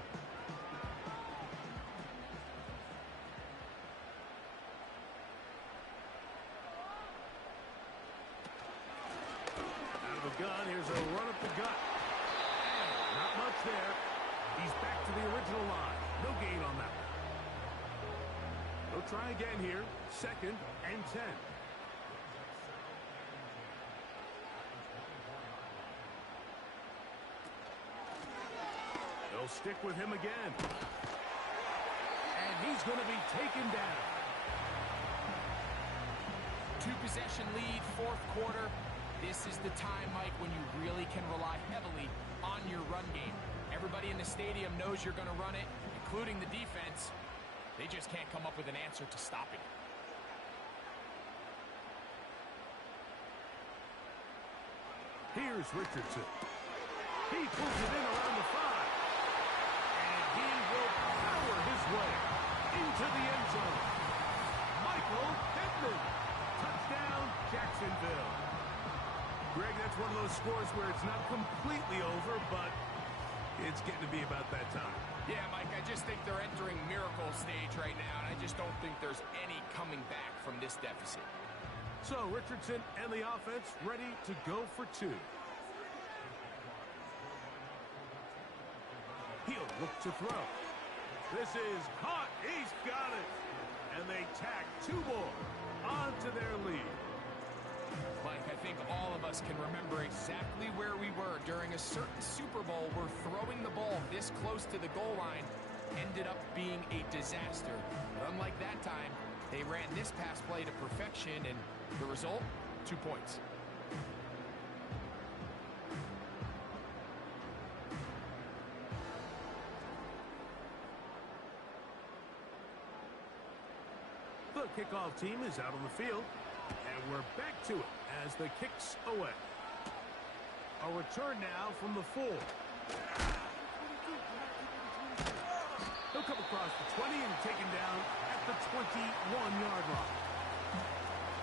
Out of the gun, here's a run up the gut. And not much there. He's back to the original line. No gain on that one. They'll try again here. Second and 10. They'll stick with him again. And he's going to be taken down. 2-possession lead, fourth quarter. This is the time, Mike, when you really can rely heavily on your run game. Everybody in the stadium knows you're going to run it, including the defense. They just can't come up with an answer to stopping it. Here's Richardson. He pulls it in around the 5. And he will power his way into the end zone. Michael Pittman. Touchdown, Jacksonville. Greg, that's one of those scores where it's not completely over, but it's getting to be about that time. Yeah, Mike, I just think they're entering miracle stage right now, and I just don't think there's any coming back from this deficit. So Richardson and the offense ready to go for 2. He'll look to throw. This is caught. He's got it. And they tack 2 more onto their lead. Mike, I think all of us can remember exactly where we were during a certain Super Bowl where throwing the ball this close to the goal line ended up being a disaster. But unlike that time, they ran this pass play to perfection, and the result, 2 points. The kickoff team is out on the field, and we're back to it as the kick's away. A return now from the 4. He'll come across the 20 and taken down at the 21-yard line.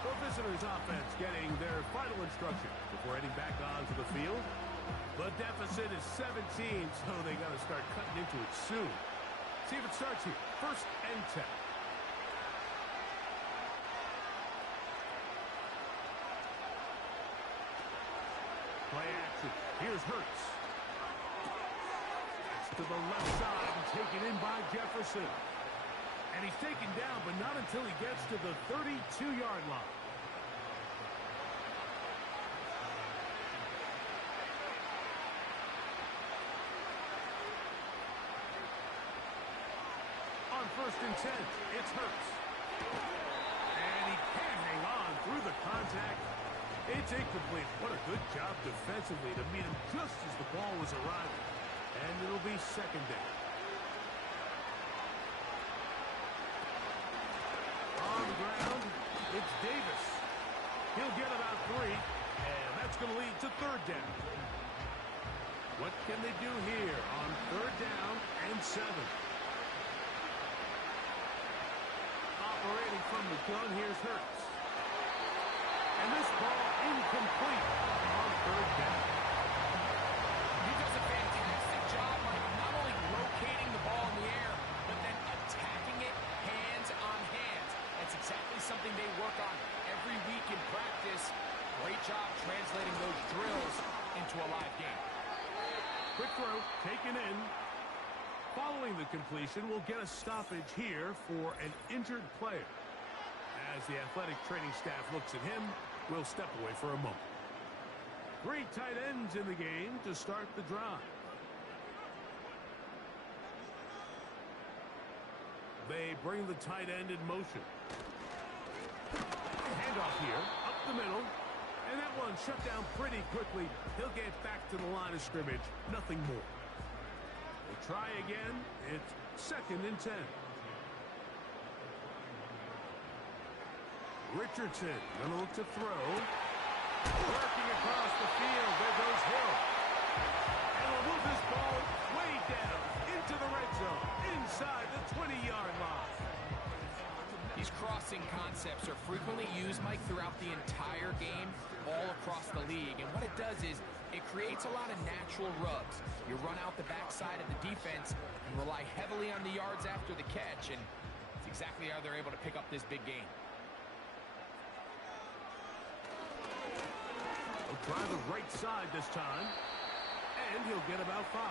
The visitors' offense getting their final instruction before heading back onto the field. The deficit is 17, so they got to start cutting into it soon. See if it starts here. First and 10. Play action. Here's Hurts. It's to the left side and taken in by Jefferson. And he's taken down, but not until he gets to the 32-yard line. On first and 10, it's Hurts. And he can't hang on through the contact. It's incomplete. What a good job defensively to meet him just as the ball was arriving. And it'll be second down. On the ground, it's Davis. He'll get about 3, and that's going to lead to third down. What can they do here on third down and 7? Operating from the gun, here's Hurts. And this ball incomplete on third down. He does a fantastic job, Mike, of not only locating the ball in the air, but then attacking it hands on hands. That's exactly something they work on every week in practice. Great job translating those drills into a live game. Quick throw, taken in. Following the completion, we'll get a stoppage here for an injured player. As the athletic training staff looks at him, we'll step away for a moment. 3 tight ends in the game to start the drive. They bring the tight end in motion. Handoff here, up the middle. And that one shut down pretty quickly. He'll get back to the line of scrimmage. Nothing more. We'll try again. It's second and 10. Richardson going to look to throw. Working across the field. There goes Hill. And he'll move this ball way down into the red zone. Inside the 20-yard line. These crossing concepts are frequently used, Mike, throughout the entire game, all across the league. And what it does is it creates a lot of natural rubs. You run out the backside of the defense and rely heavily on the yards after the catch, and it's exactly how they're able to pick up this big game. He'll try the right side this time, and he'll get about 5.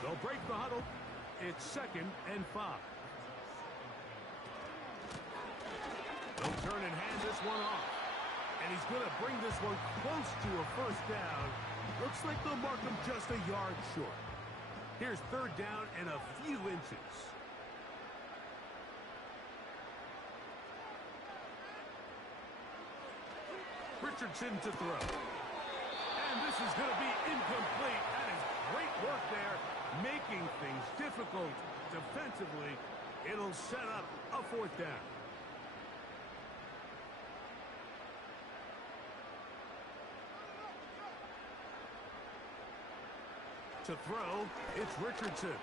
They'll break the huddle. It's second and 5. They'll turn and hand this one off. And he's going to bring this one close to a first down. Looks like they'll mark him just a yard short. Here's third down and a few inches. Richardson to throw. And this is going to be incomplete. That is great work there, making things difficult defensively. It'll set up a fourth down. To throw, it's Richardson.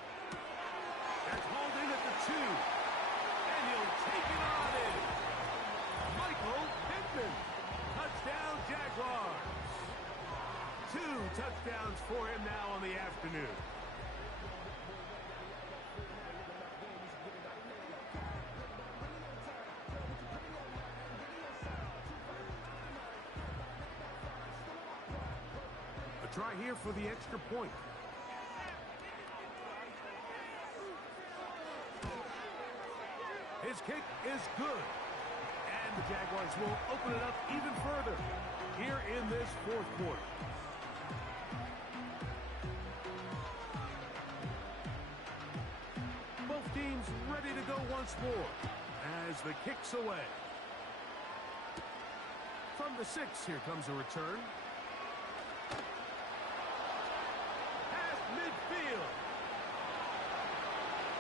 That's hauled in at the 2. And he'll take it on in. Michael Pittman. Touchdown, Jaguars. 2 touchdowns for him now on the afternoon. A try here for the extra point. His kick is good. And the Jaguars will open it up even further here in this fourth quarter. Both teams ready to go once more as the kick's away. From the 6, here comes a return. Past midfield.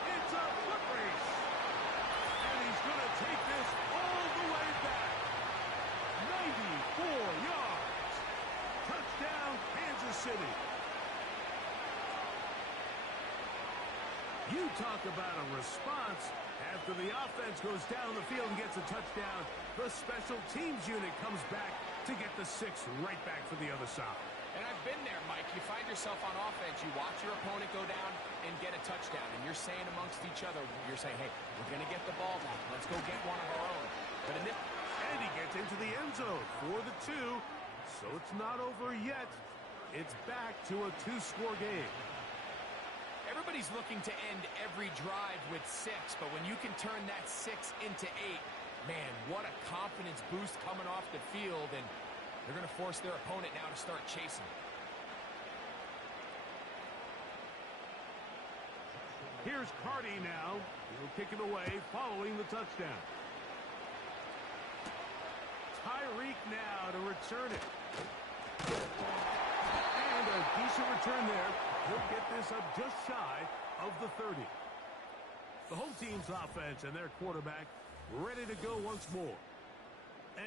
It's a foot race. And he's going to take this all the way back. 94 yards. Touchdown, Kansas City. You talk about a response. After the offense goes down the field and gets a touchdown, the special teams unit comes back to get the 6 right back for the other side. And I've been there, Mike. You find yourself on offense, you watch your opponent go down and get a touchdown, and you're saying amongst each other, you're saying, hey, we're going to get the ball back. Let's go get one of our own. But in this... And he gets into the end zone for the 2, so it's not over yet. It's back to a 2-score game. Everybody's looking to end every drive with 6, but when you can turn that 6 into 8, man, what a confidence boost coming off the field, and they're going to force their opponent now to start chasing. Here's Carty now. He'll kick it away following the touchdown. Tyreek now to return it. And a decent return there. He'll get this up just shy of the 30. The home team's offense and their quarterback ready to go once more.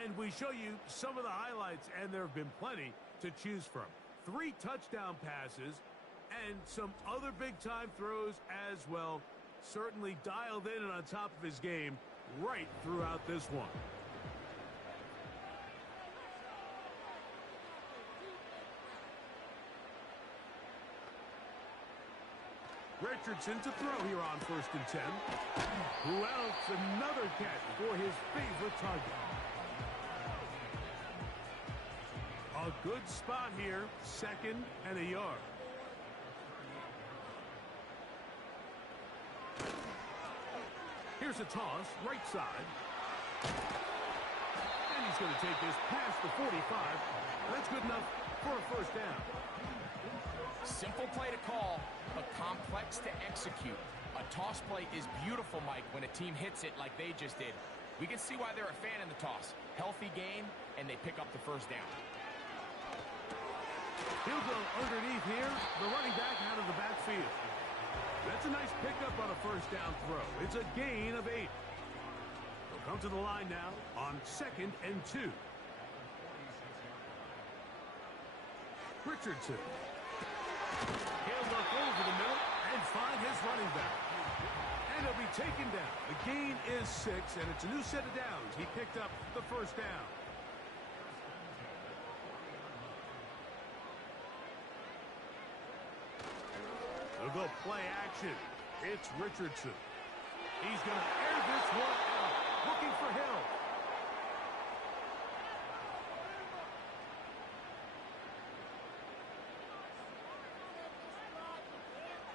And we show you some of the highlights, and there have been plenty to choose from. 3 touchdown passes and some other big-time throws as well. Certainly dialed in and on top of his game right throughout this one. Richardson to throw here on 1st and 10. Who else? Another catch for his favorite target. A good spot here, 2nd and a yard. Here's a toss, right side. And he's going to take this past the 45. That's good enough for a 1st down. Simple play to call, but complex to execute. A toss play is beautiful, Mike, when a team hits it like they just did. We can see why they're a fan in the toss. Healthy game, and they pick up the 1st down. He'll go underneath here, the running back out of the backfield. That's a nice pickup on a 1st down throw. It's a gain of 8. They'll come to the line now on 2nd and 2. Richardson. He'll look over the middle and find his running back. And he'll be taken down. The gain is 6, and it's a new set of downs. He picked up the 1st down. They'll go play action. It's Richardson. He's going to air this one out. Looking for Hill.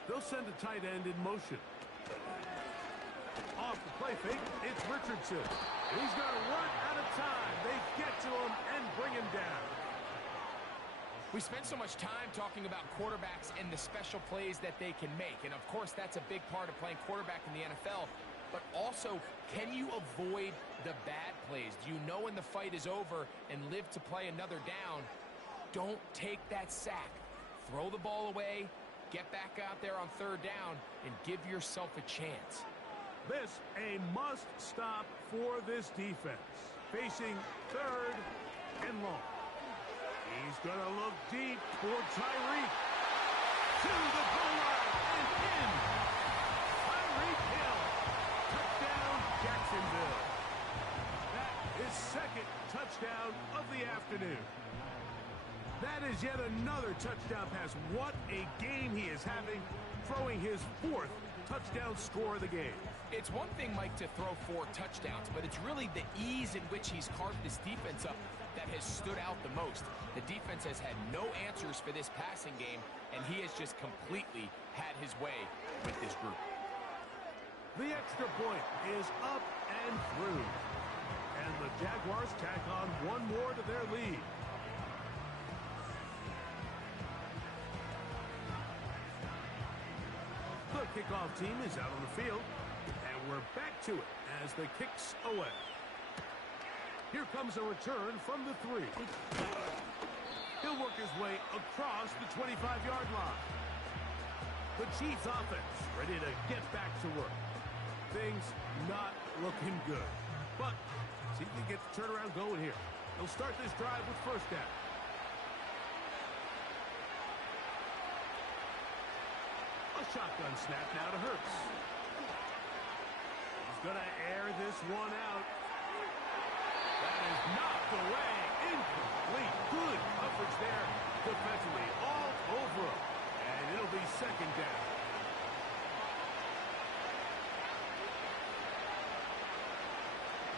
They'll send a tight end in motion. Off the play fake, it's Richardson. He's going to run out of time. They get to him and bring him down. We spend so much time talking about quarterbacks and the special plays that they can make. And, of course, that's a big part of playing quarterback in the NFL. But also, can you avoid the bad plays? Do you know when the fight is over and live to play another down? Don't take that sack. Throw the ball away, get back out there on 3rd down, and give yourself a chance. This a must-stop for this defense. Facing 3rd and long. He's going to look deep for Tyreek. To the goal line and in. Tyreek Hill. Touchdown, Jacksonville. That is 2nd touchdown of the afternoon. That is yet another touchdown pass. What a game he is having, throwing his 4th touchdown score of the game. It's one thing, Mike, to throw 4 touchdowns, but it's really the ease in which he's carved this defense up that has stood out the most. The defense has had no answers for this passing game, and he has just completely had his way with this group. The extra point is up and through. And the Jaguars tack on one more to their lead. The kickoff team is out on the field, and we're back to it as the kick's away. Here comes a return from the 3. He'll work his way across the 25-yard line. The Chiefs offense ready to get back to work. Things not looking good. But see if they get the turnaround going here. They'll start this drive with 1st down. A shotgun snap now to Hurts. He's going to air this one out. That is knocked away. Incomplete. Good coverage there defensively. All over him. And it'll be 2nd down.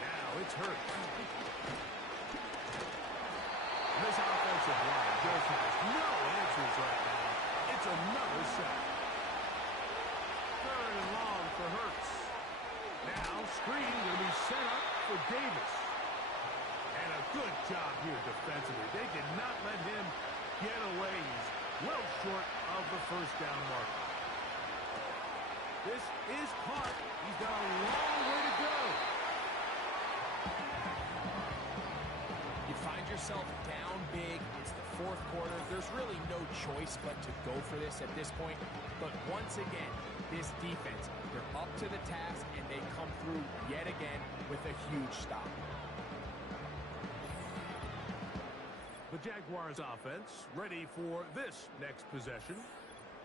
Now it's Hurts. This offensive line just has no answers right now. It's another sack. 3rd and long for Hurts. Now screen will be set up for Davis. And a good job here defensively. They did not let him get away. He's well short of the 1st down mark. This is caught. He's got a long way to go. You find yourself down big. It's the fourth quarter. There's really no choice but to go for this at this point. But once again, this defense, they're up to the task, and they come through yet again with a huge stop. The Jaguars offense ready for this next possession.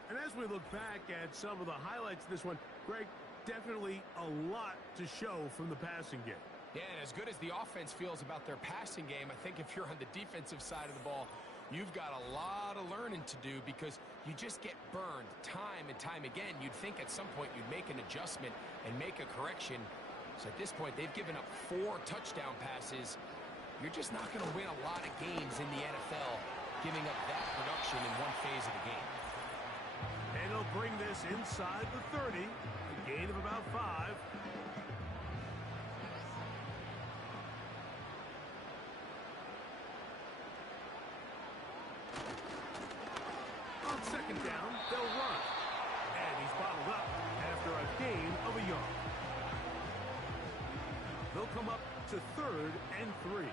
And as we look back at some of the highlights of this one, Greg, definitely a lot to show from the passing game. Yeah, and as good as the offense feels about their passing game, I think if you're on the defensive side of the ball, you've got a lot of learning to do because you just get burned time and time again. You'd think at some point you'd make an adjustment and make a correction. So at this point, they've given up 4 touchdown passes. You're just not going to win a lot of games in the NFL giving up that production in one phase of the game. And he'll bring this inside the 30, a gain of about 5. On second down, they'll run. And he's bottled up after a gain of a yard. They'll come up to 3rd and 3.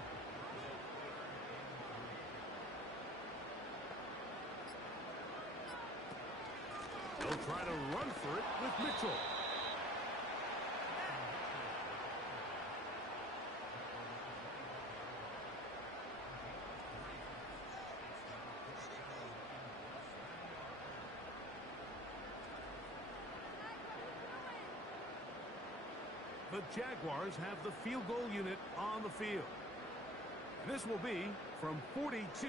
They'll try to run for it with Mitchell. The Jaguars have the field goal unit on the field. This will be from 42.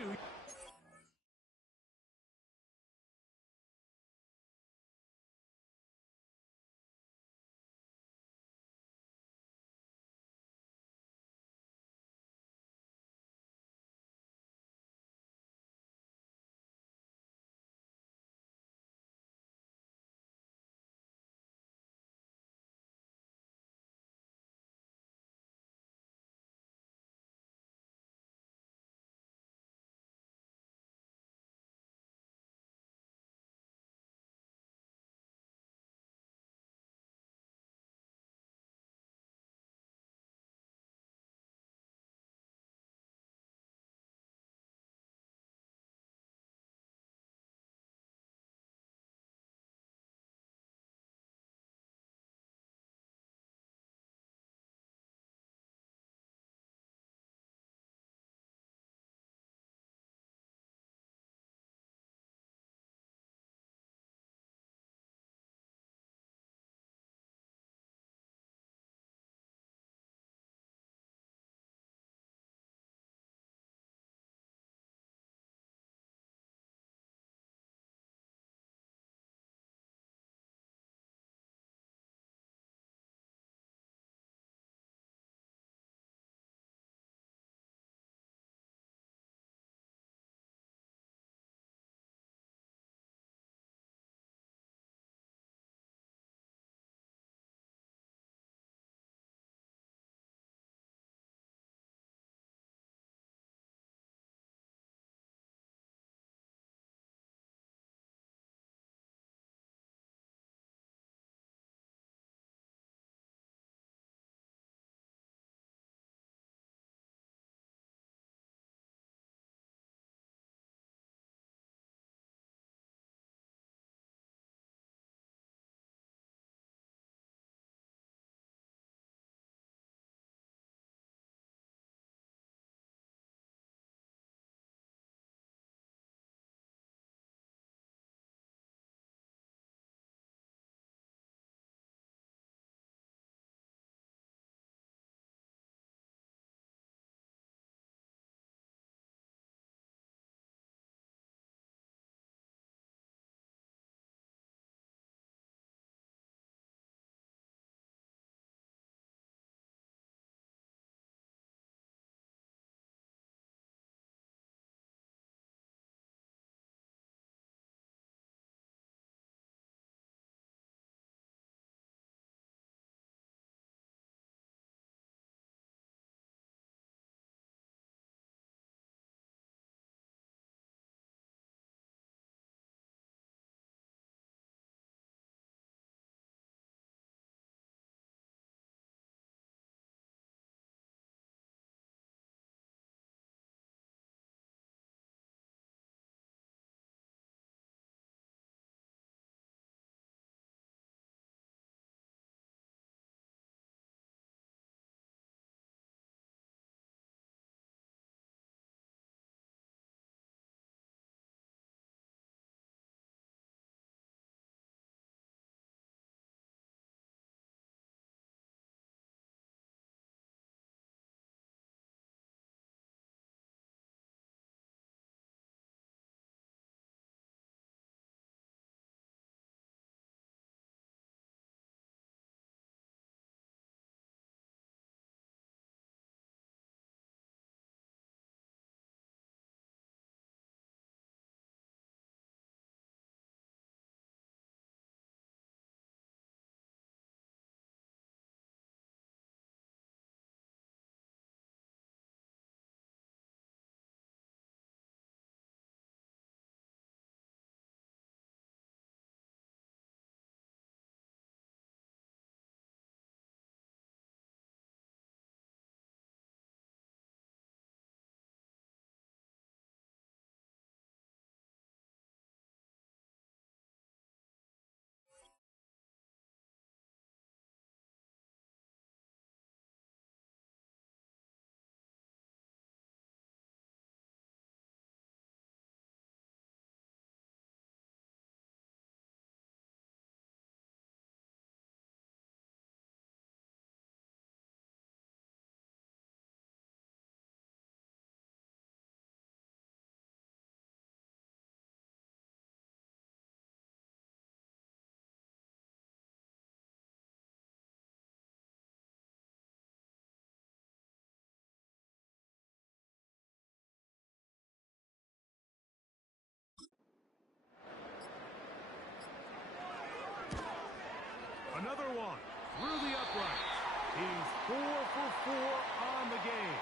Another one through the uprights. He's 4 for 4 on the game.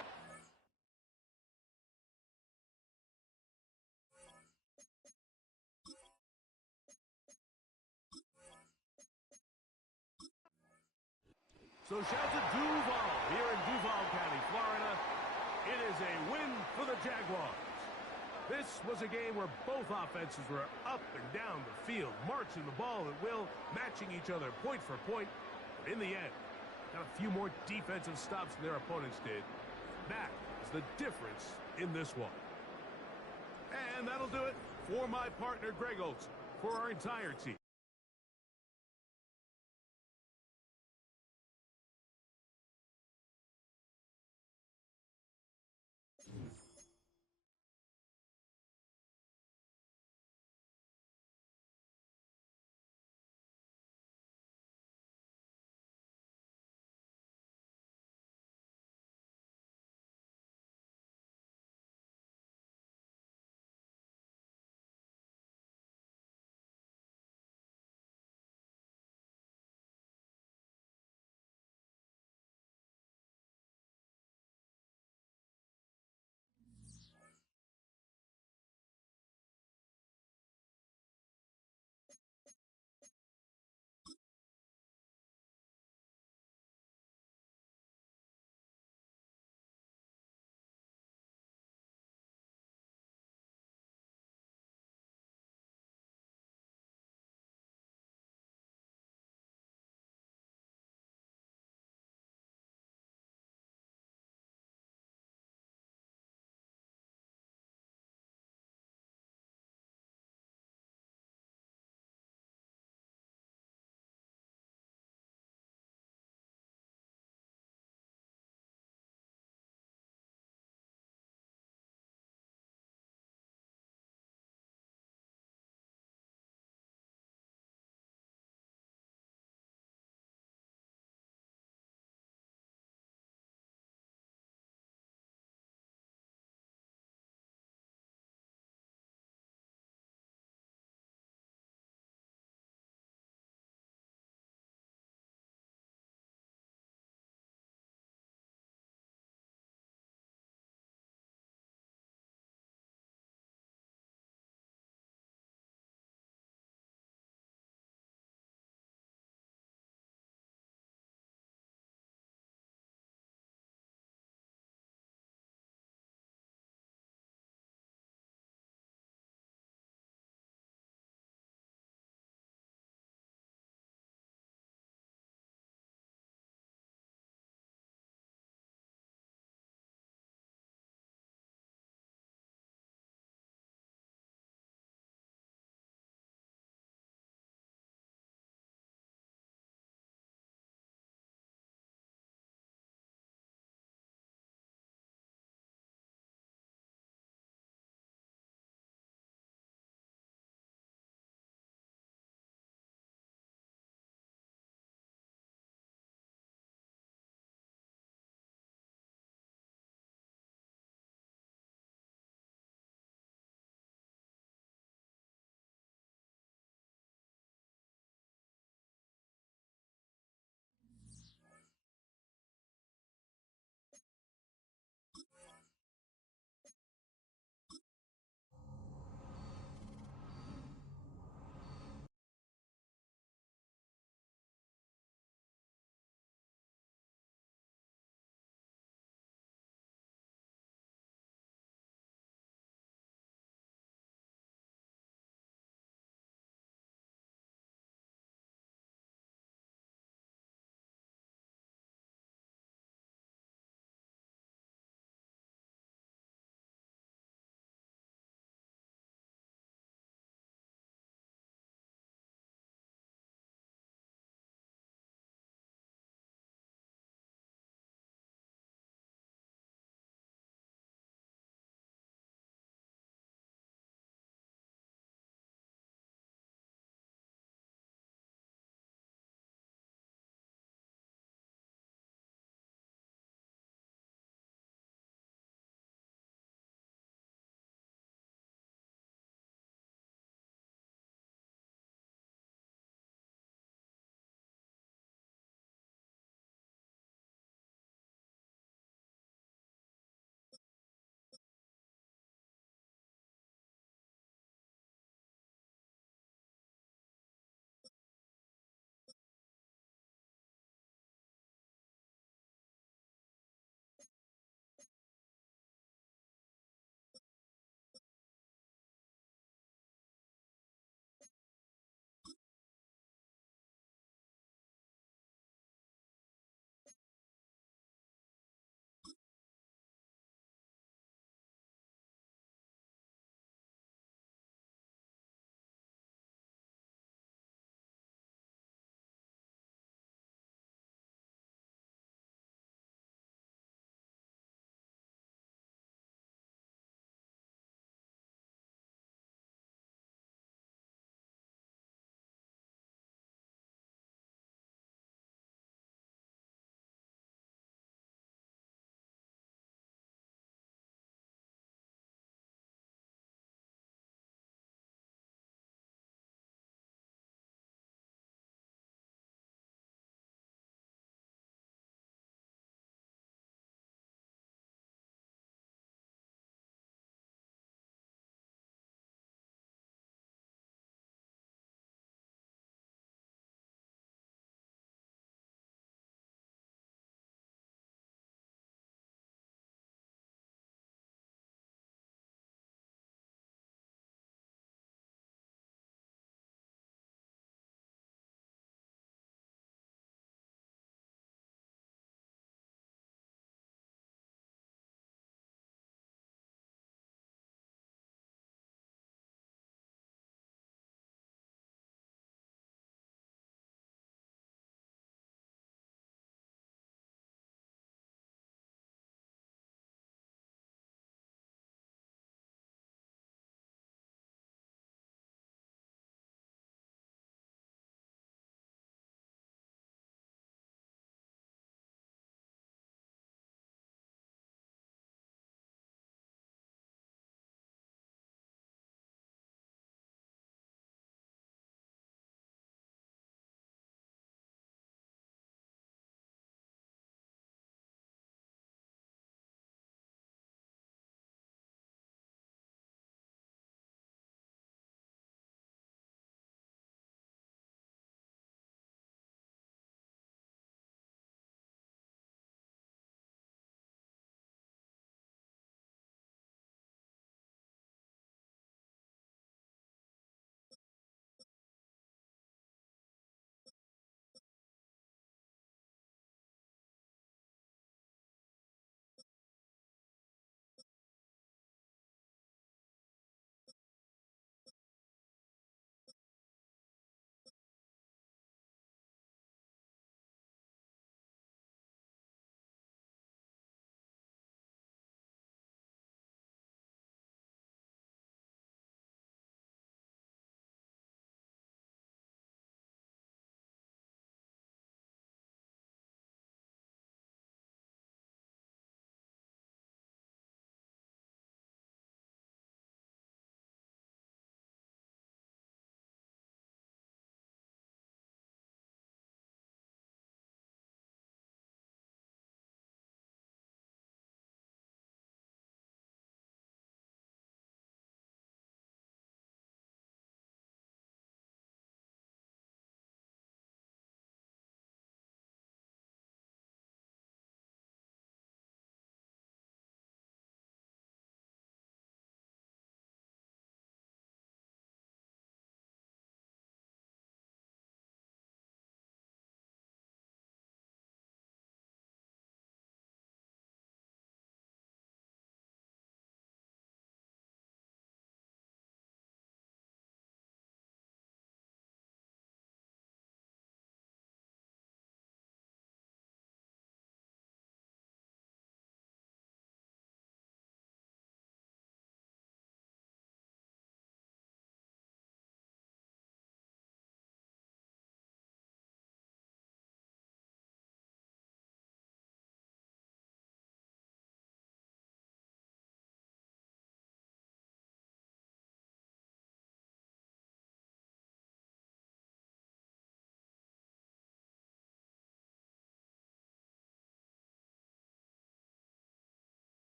So shout to Duval here in Duval County, Florida. It is a win for the Jaguars. This was a game where both offenses were up and down the field, marching the ball at will, matching each other point for point. But in the end, got a few more defensive stops than their opponents did. That is the difference in this one. And that'll do it for my partner, Greg Olson, for our entire team.